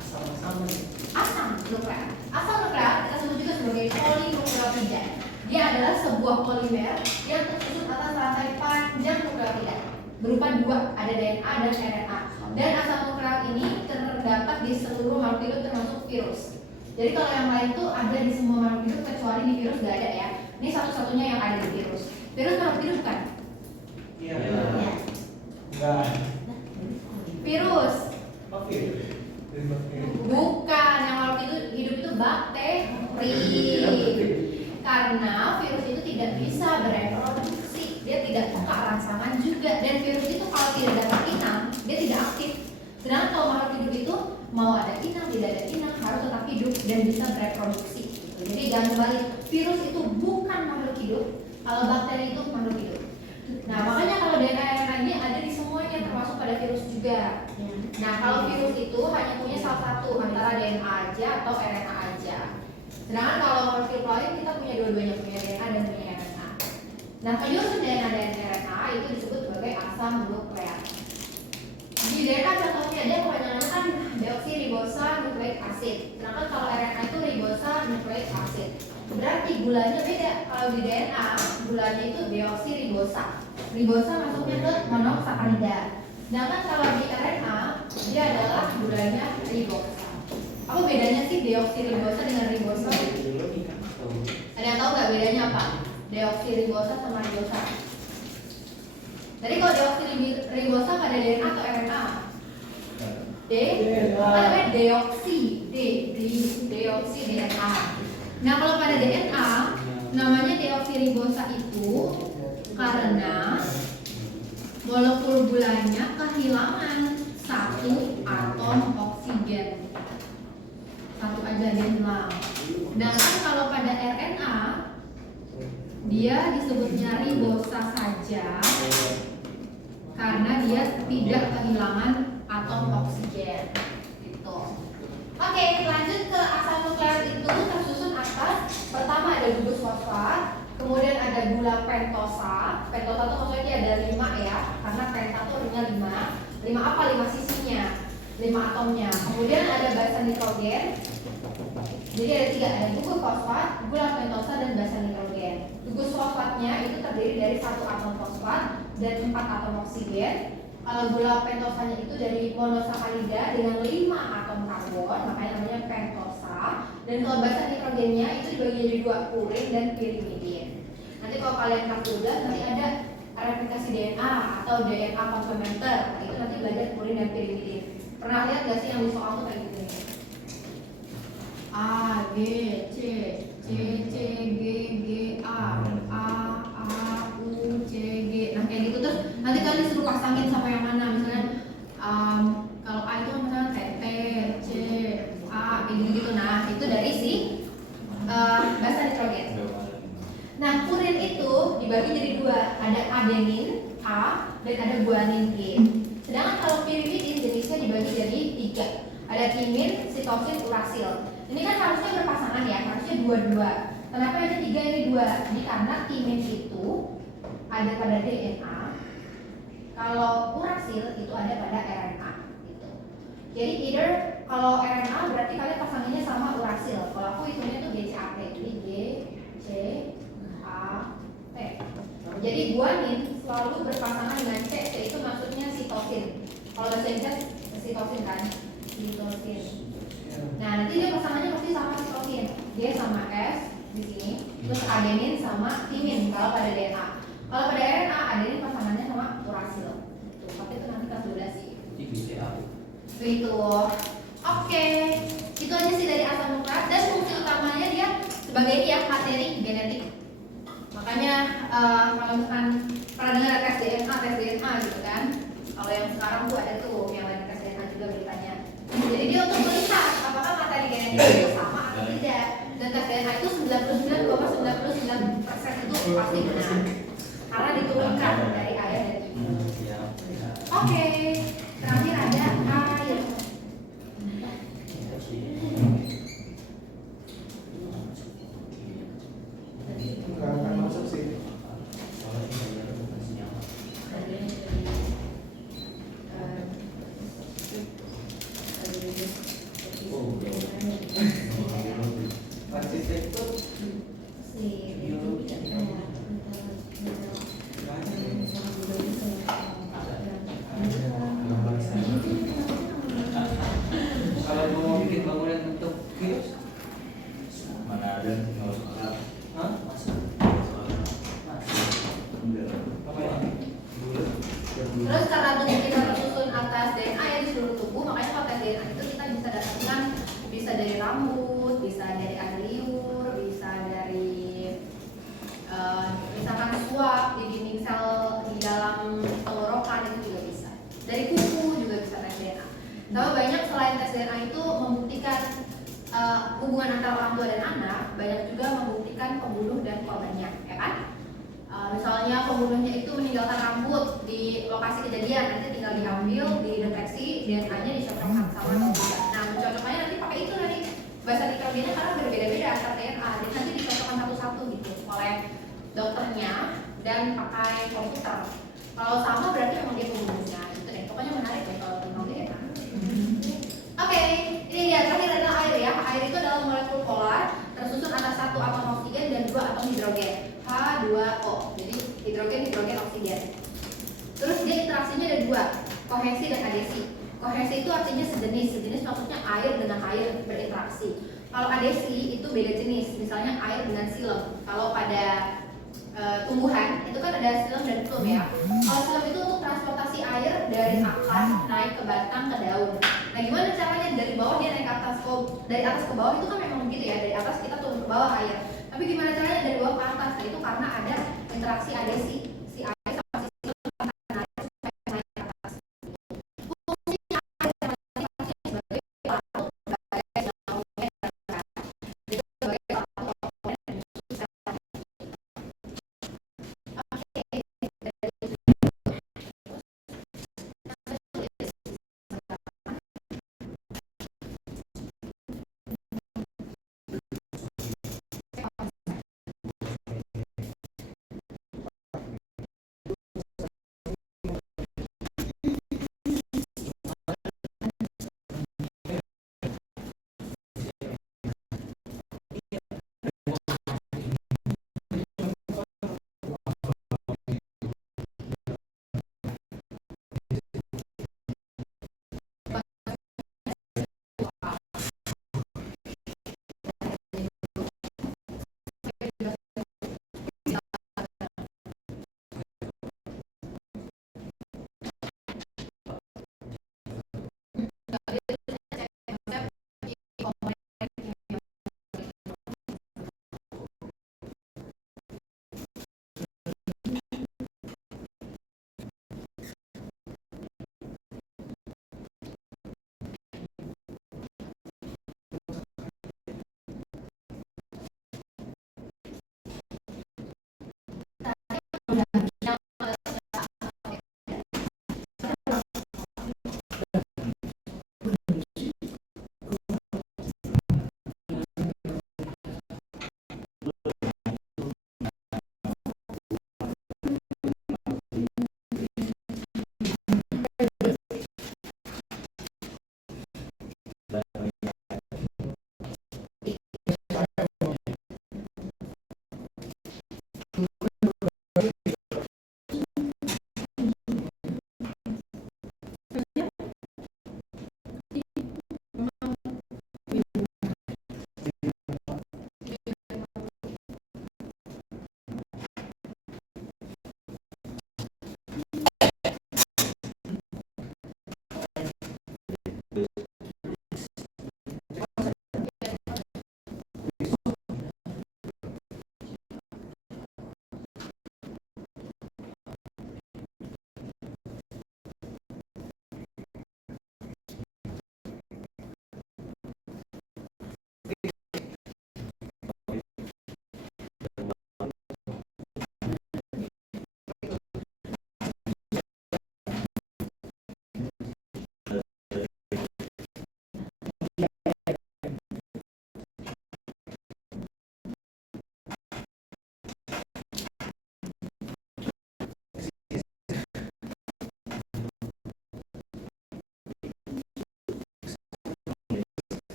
Sama-sama nih. Asam nuklear. Asam nuklear kita sebut juga sebagai polinukleotida. Dia adalah sebuah polimer yang tersusun atas rantai panjang nukleotida berupa 2, ada DNA dan RNA. Dan asam nuklear ini terdapat di seluruh makhluk hidup termasuk virus. Jadi kalau yang lain tuh ada di semua makhluk hidup kecuali di virus gak ada ya. Ini satu-satunya yang ada di virus. Virus makhluk hidup kan? Iya. Ya. Enggak. Virus. Oke. Bukan, yang makhluk hidup itu bakteri. Karena virus itu tidak bisa bereproduksi, dia tidak suka rangsangan juga. Dan virus itu kalau tidak dapat inang, dia tidak aktif. Sedangkan kalau makhluk hidup itu mau ada inang, tidak ada inang, harus tetap hidup dan bisa bereproduksi. Gitu. Jadi jangan kembali, virus itu bukan makhluk hidup, kalau bakteri itu makhluk hidup. Nah makanya kalau DNA ini ada di semuanya termasuk pada virus juga. Nah kalau virus itu hanya punya salah satu antara DNA aja atau RNA aja. Sedangkan kalau makhluk lain kita punya dua-duanya, punya DNA dan punya RNA. Nah penyusun DNA dan RNA itu disebut sebagai asam nuklear. Di DNA contohnya dia kepanjangannya kan deoksiribosa nukleik acid. Sedangkan kalau RNA itu ribosa nukleik acid. Berarti gulanya beda. Kalau di DNA gulanya itu deoksiribosa. Ribosa masuknya ke monosakarida. Sedangkan kalau di RNA dia adalah gulanya ribosa. Apa bedanya sih deoksiribosa dengan ribosa? Ada yang tahu nggak bedanya apa? Deoksiribosa sama ribosa. Jadi kalau deoksiribosa pada DNA atau RNA? Apa namanya? Deoksi. Deoksi DNA. Nah kalau pada DNA namanya deoksiribosa itu karena molekul gulanya kehilangan satu atom oksigen. Satu aja dia hilang. Sedangkan kalau pada RNA dia disebutnya ribosa saja karena dia tidak kehilangan atom oksigen. Gitu. Oke, lanjut ke asam nuklear itu tersusun atas pertama ada gugus fosfat, kemudian ada gula pentosa. Pentosa itu maksudnya ada 5 ya, karena penta itu ringnya 5. 5 apa? 5 sisinya, 5 atomnya. Kemudian ada basa nitrogen. Jadi ada 3, ada gugus fosfat, gula pentosa dan basa nitrogen. Gugus fosfatnya itu terdiri dari 1 atom fosfat dan 4 atom oksigen. Kalau gula pentosanya itu dari monosakarida dengan 5 atom karbon, makanya namanya pentosa. Dan kalau basa nitrogennya itu dibagi jadi 2, purin dan pirimidin. Nanti kalau kalian kelas 12 nanti ada replikasi DNA atau DNA komplementer. Nah, itu nanti belajar purin dan pirimidin. Pernah lihat gak sih yang di soal tuh kayak gitu nih? A, G, C, C, C, G, G, A, U, C, G. Nah kayak gitu terus nanti kalian disuruh pasangin sama yang mana. Misalnya kalau A itu misalnya T, C, A, gitu. Nah itu dari si basa nitrogen. Nah purin itu dibagi jadi 2, ada adenin A dan ada guanin G. Sedangkan kalau pirimidin jenisnya dibagi jadi 3, ada timin, sitosin, urasil. Ini kan harusnya berpasangan ya, harusnya 2-2. Kenapa ada 3 ini 2? Ini karena timin itu ada pada DNA, kalau urasil itu ada pada RNA. Gitu. Jadi either kalau RNA berarti kalian pasangannya sama urasil. Kalau aku hitungnya tuh GCAT, jadi G, C, A, T. Jadi guanin selalu berpasangan dengan C, C itu maksudnya sitosin. Kalau bahasa Inggris sitosin kan, sitosin. Nah nanti dia pasangannya pasti sama sitosin. Dia sama S di sini, terus adenin sama timin kalau pada DNA. Kalau pada RNA adenin pasangannya sama urasil. Tuh, tapi itu nanti kelas 12 sih. Itu. Oke, itu aja sih dari asam nukleat dan fungsi utamanya dia sebagai ini ya materi genetik. Makanya kalau misalkan pernah dengar tes DNA gitu kan. Kalau yang sekarang tuh ada tuh yang lain tes DNA juga beritanya. Jadi dia untuk melihat apakah materi genetik itu sama atau tidak. Dan tes DNA itu 99,99% itu pasti benar. Karena diturunkan dari ayah dan ibu. Oke, terakhir ada air. ada nggak masuk akal. Hah? Masa? Masuk akal. Masa? Enggak. Apa ya? Bulat. Terus karena tubuh kita tersusun atas DNA ya di seluruh tubuh, makanya kalau tes DNA itu kita bisa dapatkan bisa dari rambut, bisa dari air liur, bisa dari misalkan suap di dinding sel di dalam tenggorokan itu juga bisa. Dari kuku juga bisa tes DNA. Tapi banyak selain tes DNA itu membuktikan hubungan antara orang tua dan anak, banyak juga membuktikan pembunuh dan korbannya, ya kan? Misalnya pembunuhnya itu meninggalkan rambut di lokasi kejadian, nanti tinggal diambil, dideteksi, DNA-nya dicocokkan sama atau tidak. Nah, mencocokkannya nanti pakai itu nanti bahasa nitrogennya karena berbeda-beda antar DNA, jadi nanti dicocokkan satu-satu gitu oleh dokternya dan pakai komputer. Kalau sama berarti memang dia pembunuhnya, gitu deh. Pokoknya menarik deh kalau tentang DNA. Oke, ini dia terakhir adalah air ya. Air itu adalah molekul polar tersusun atas satu atom oksigen dan dua atom hidrogen. H2O. Jadi hidrogen, hidrogen, oksigen. Terus dia interaksinya ada dua, kohesi dan adesi. Kohesi itu artinya sejenis, sejenis maksudnya air dengan air berinteraksi. Kalau adesi itu beda jenis, misalnya air dengan silem. Kalau pada tumbuhan itu kan ada silem dan phloem ya. Kalau silem itu untuk transportasi air dari akar naik ke batang ke daun. Nah, gimana caranya dari bawah dia naik ke atas? Dari atas ke bawah itu kan memang begitu ya, dari atas kita turun ke bawah air. Tapi gimana caranya dari bawah ke atas? Nah, itu karena ada interaksi adesi.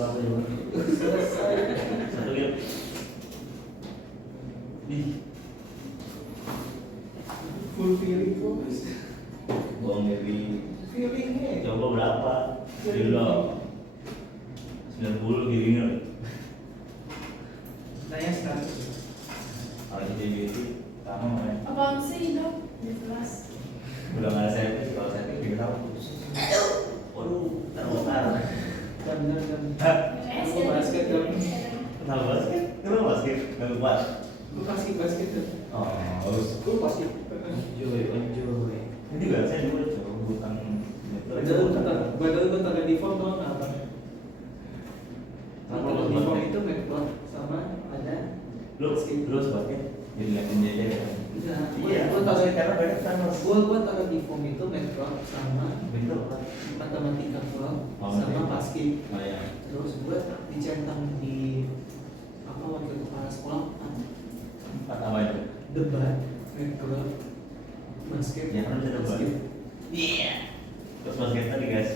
berapa juga? Selesai. Satu game. Ih, Full feeling bos. bohong Dewi. Feelingnya. Coba berapa? Dulu 90 giringnya. Nanya sekarang. Kalau di beauty, kamu main. Apaan sih dok? Jelas. Udah nggak ada service, kalau service juga tahu. Waduh, taruh. Dan. Aku basket kan. Kenapa basket? Kenapa basket? Nggak kuat. Gue pasti basket kan. Oh, bagus. Gue pasti. Enjoy. Ini juga saya juga coba bukan. Padahal gue tanda default tuh apa? Kalau default itu backboard sama ada Lu basket jadi latihan JJ ya? Iya, Gue tahu karena banyak kan mas. gue taruh default itu backboard sama Bener kan? matematika full Oh, sama iya. basket. Oh ya. Terus gue dicentang di apa waktu itu kepala sekolah Empat apa itu? debat backboard basket. Ya kan bisa debat. basket. Iya. Terus basket tadi guys.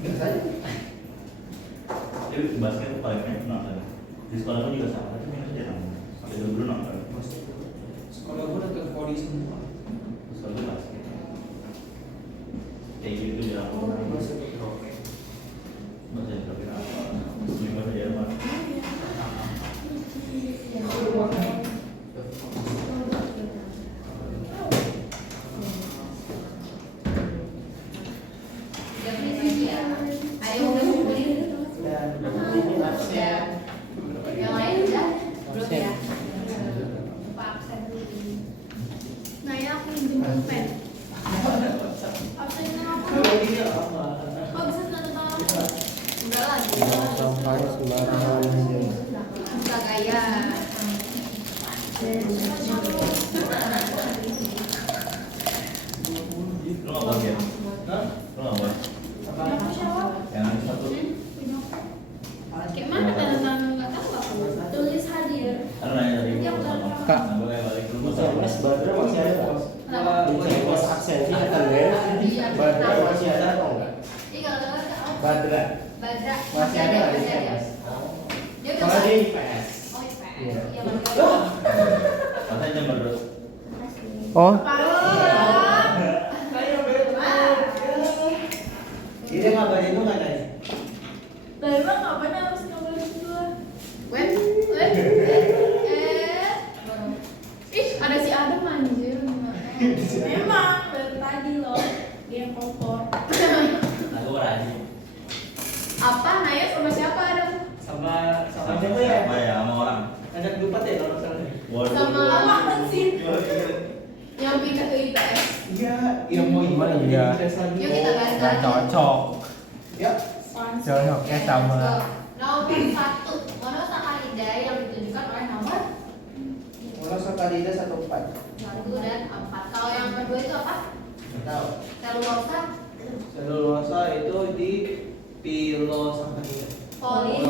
Biasa aja. Jadi basket itu paling banyak nonton. Di sekolah pun juga sama, tapi minus jarang. Sampai dulu nonton. Sekolah gue deket poli semua. Sekolah itu basket. Kayak gitu jarang. Basket itu oke. Bahasa Indonesia apa? Muslim bahasa Jerman. Udah finish ya. Ayo udah ngumpulin. Dan Udah. Yang lain udah? Belum ya? Pak absen dulu. Nah ya aku minjem pulpen. Absennya apa? ini apa? Kok bisa tanda tangan? Udah lah. Sampai sembarangan aja. Bisa gaya. Lu nggak buat ya? Hah? Lu nggak buat? Punya aku siapa? Yang ini satu. Punya aku. Kayak mana tanda tangan nggak tahu aku. Tulis hadir. Karena nanya tadi Iya, gua sama. Kak. Nah, gua kayak balik ke rumah Mas Badra masih ada nggak? Di pos absensi kan ya? Iya. Badra masih ada atau enggak? Ini kalau nggak Badra Badra masih ada nggak di masih ada. PS? Dia udah Kalau masuk. di PS. Oh, IPS. Iya. Iya, betul. Katanya jam terus. Oh, Ini ngabarin lu nggak tadi? Dari mana ngapain harus ngabarin gua? Web. Ih, ada si Adam anjir. Memang dari tadi loh. Dia yang kotor. Nah, gua rajin. Apa? Naya sama siapa Adam? Sama Sama siapa ya? Sama orang. Ada lupa deh kalau misalnya. Waduh. Sama Apaan sih? Yang pindah ke IPS. Iya, yang mau gimana Iya. Yuk kita balik nggak lagi. cocok. Ya, Cocoknya sama. Nomor 1. Monosa Kalida yang ditunjukkan oleh nomor kalau Sakarida 14. 1 dan 4. Kalau yang kedua itu apa? Tahu. Selulosa, Selulosa itu di Pilo Sakarida. poli.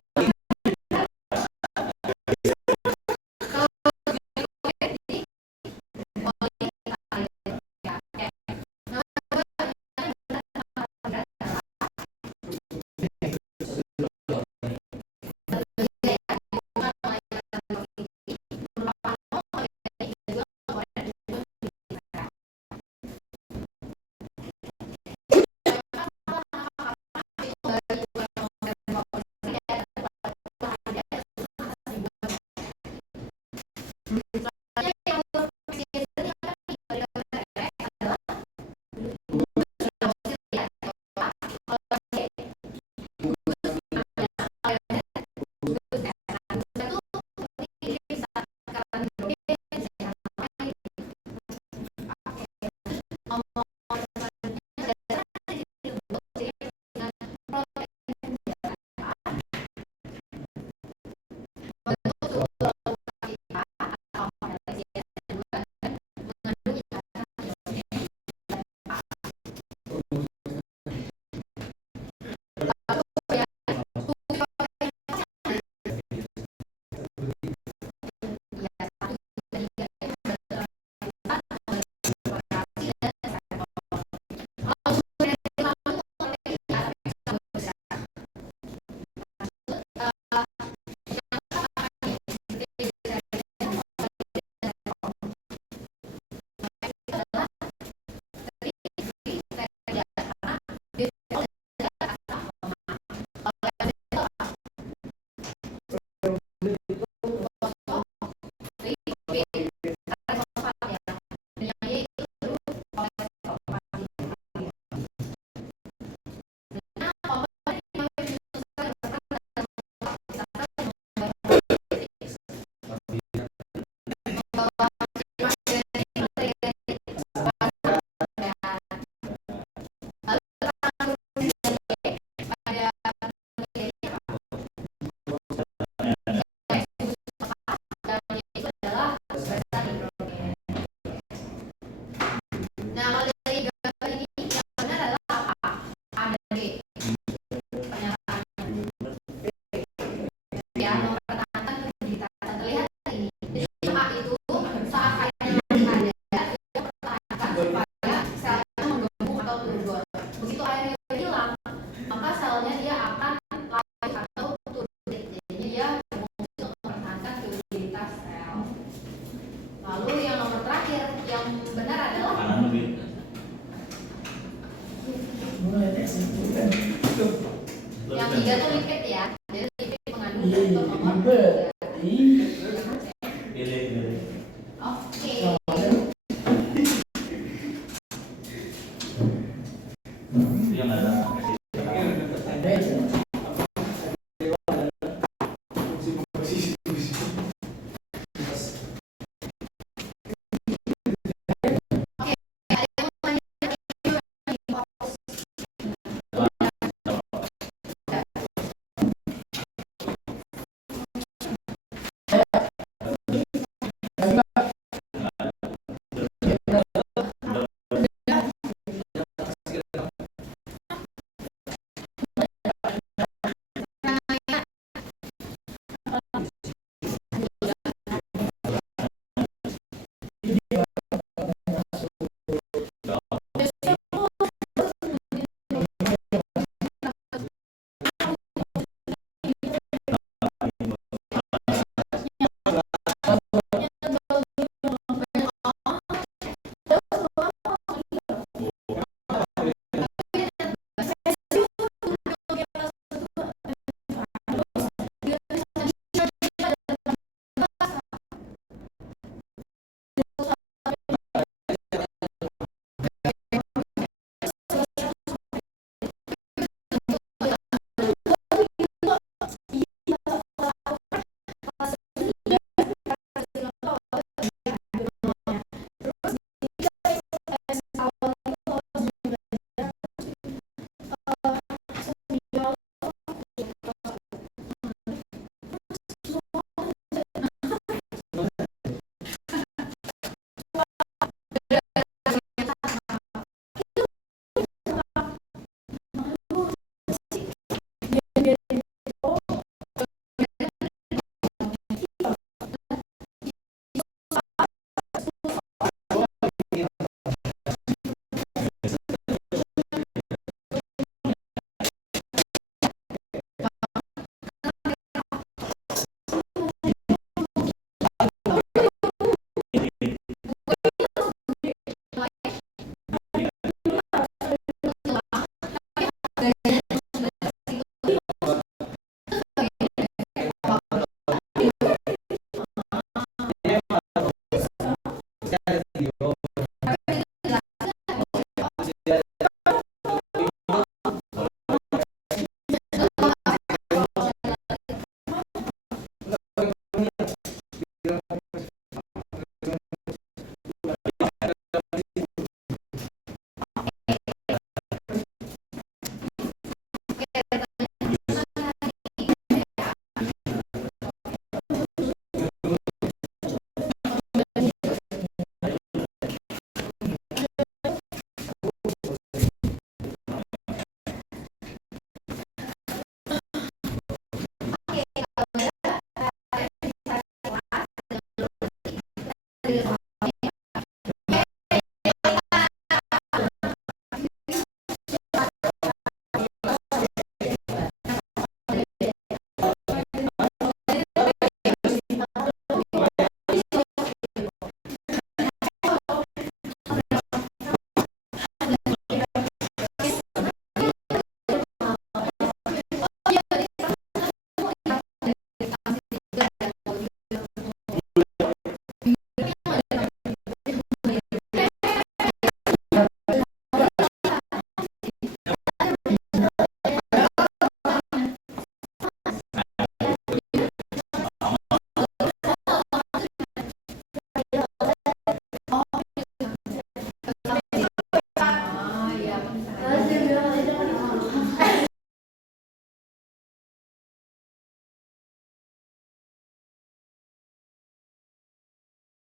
3 tuh liquid ya.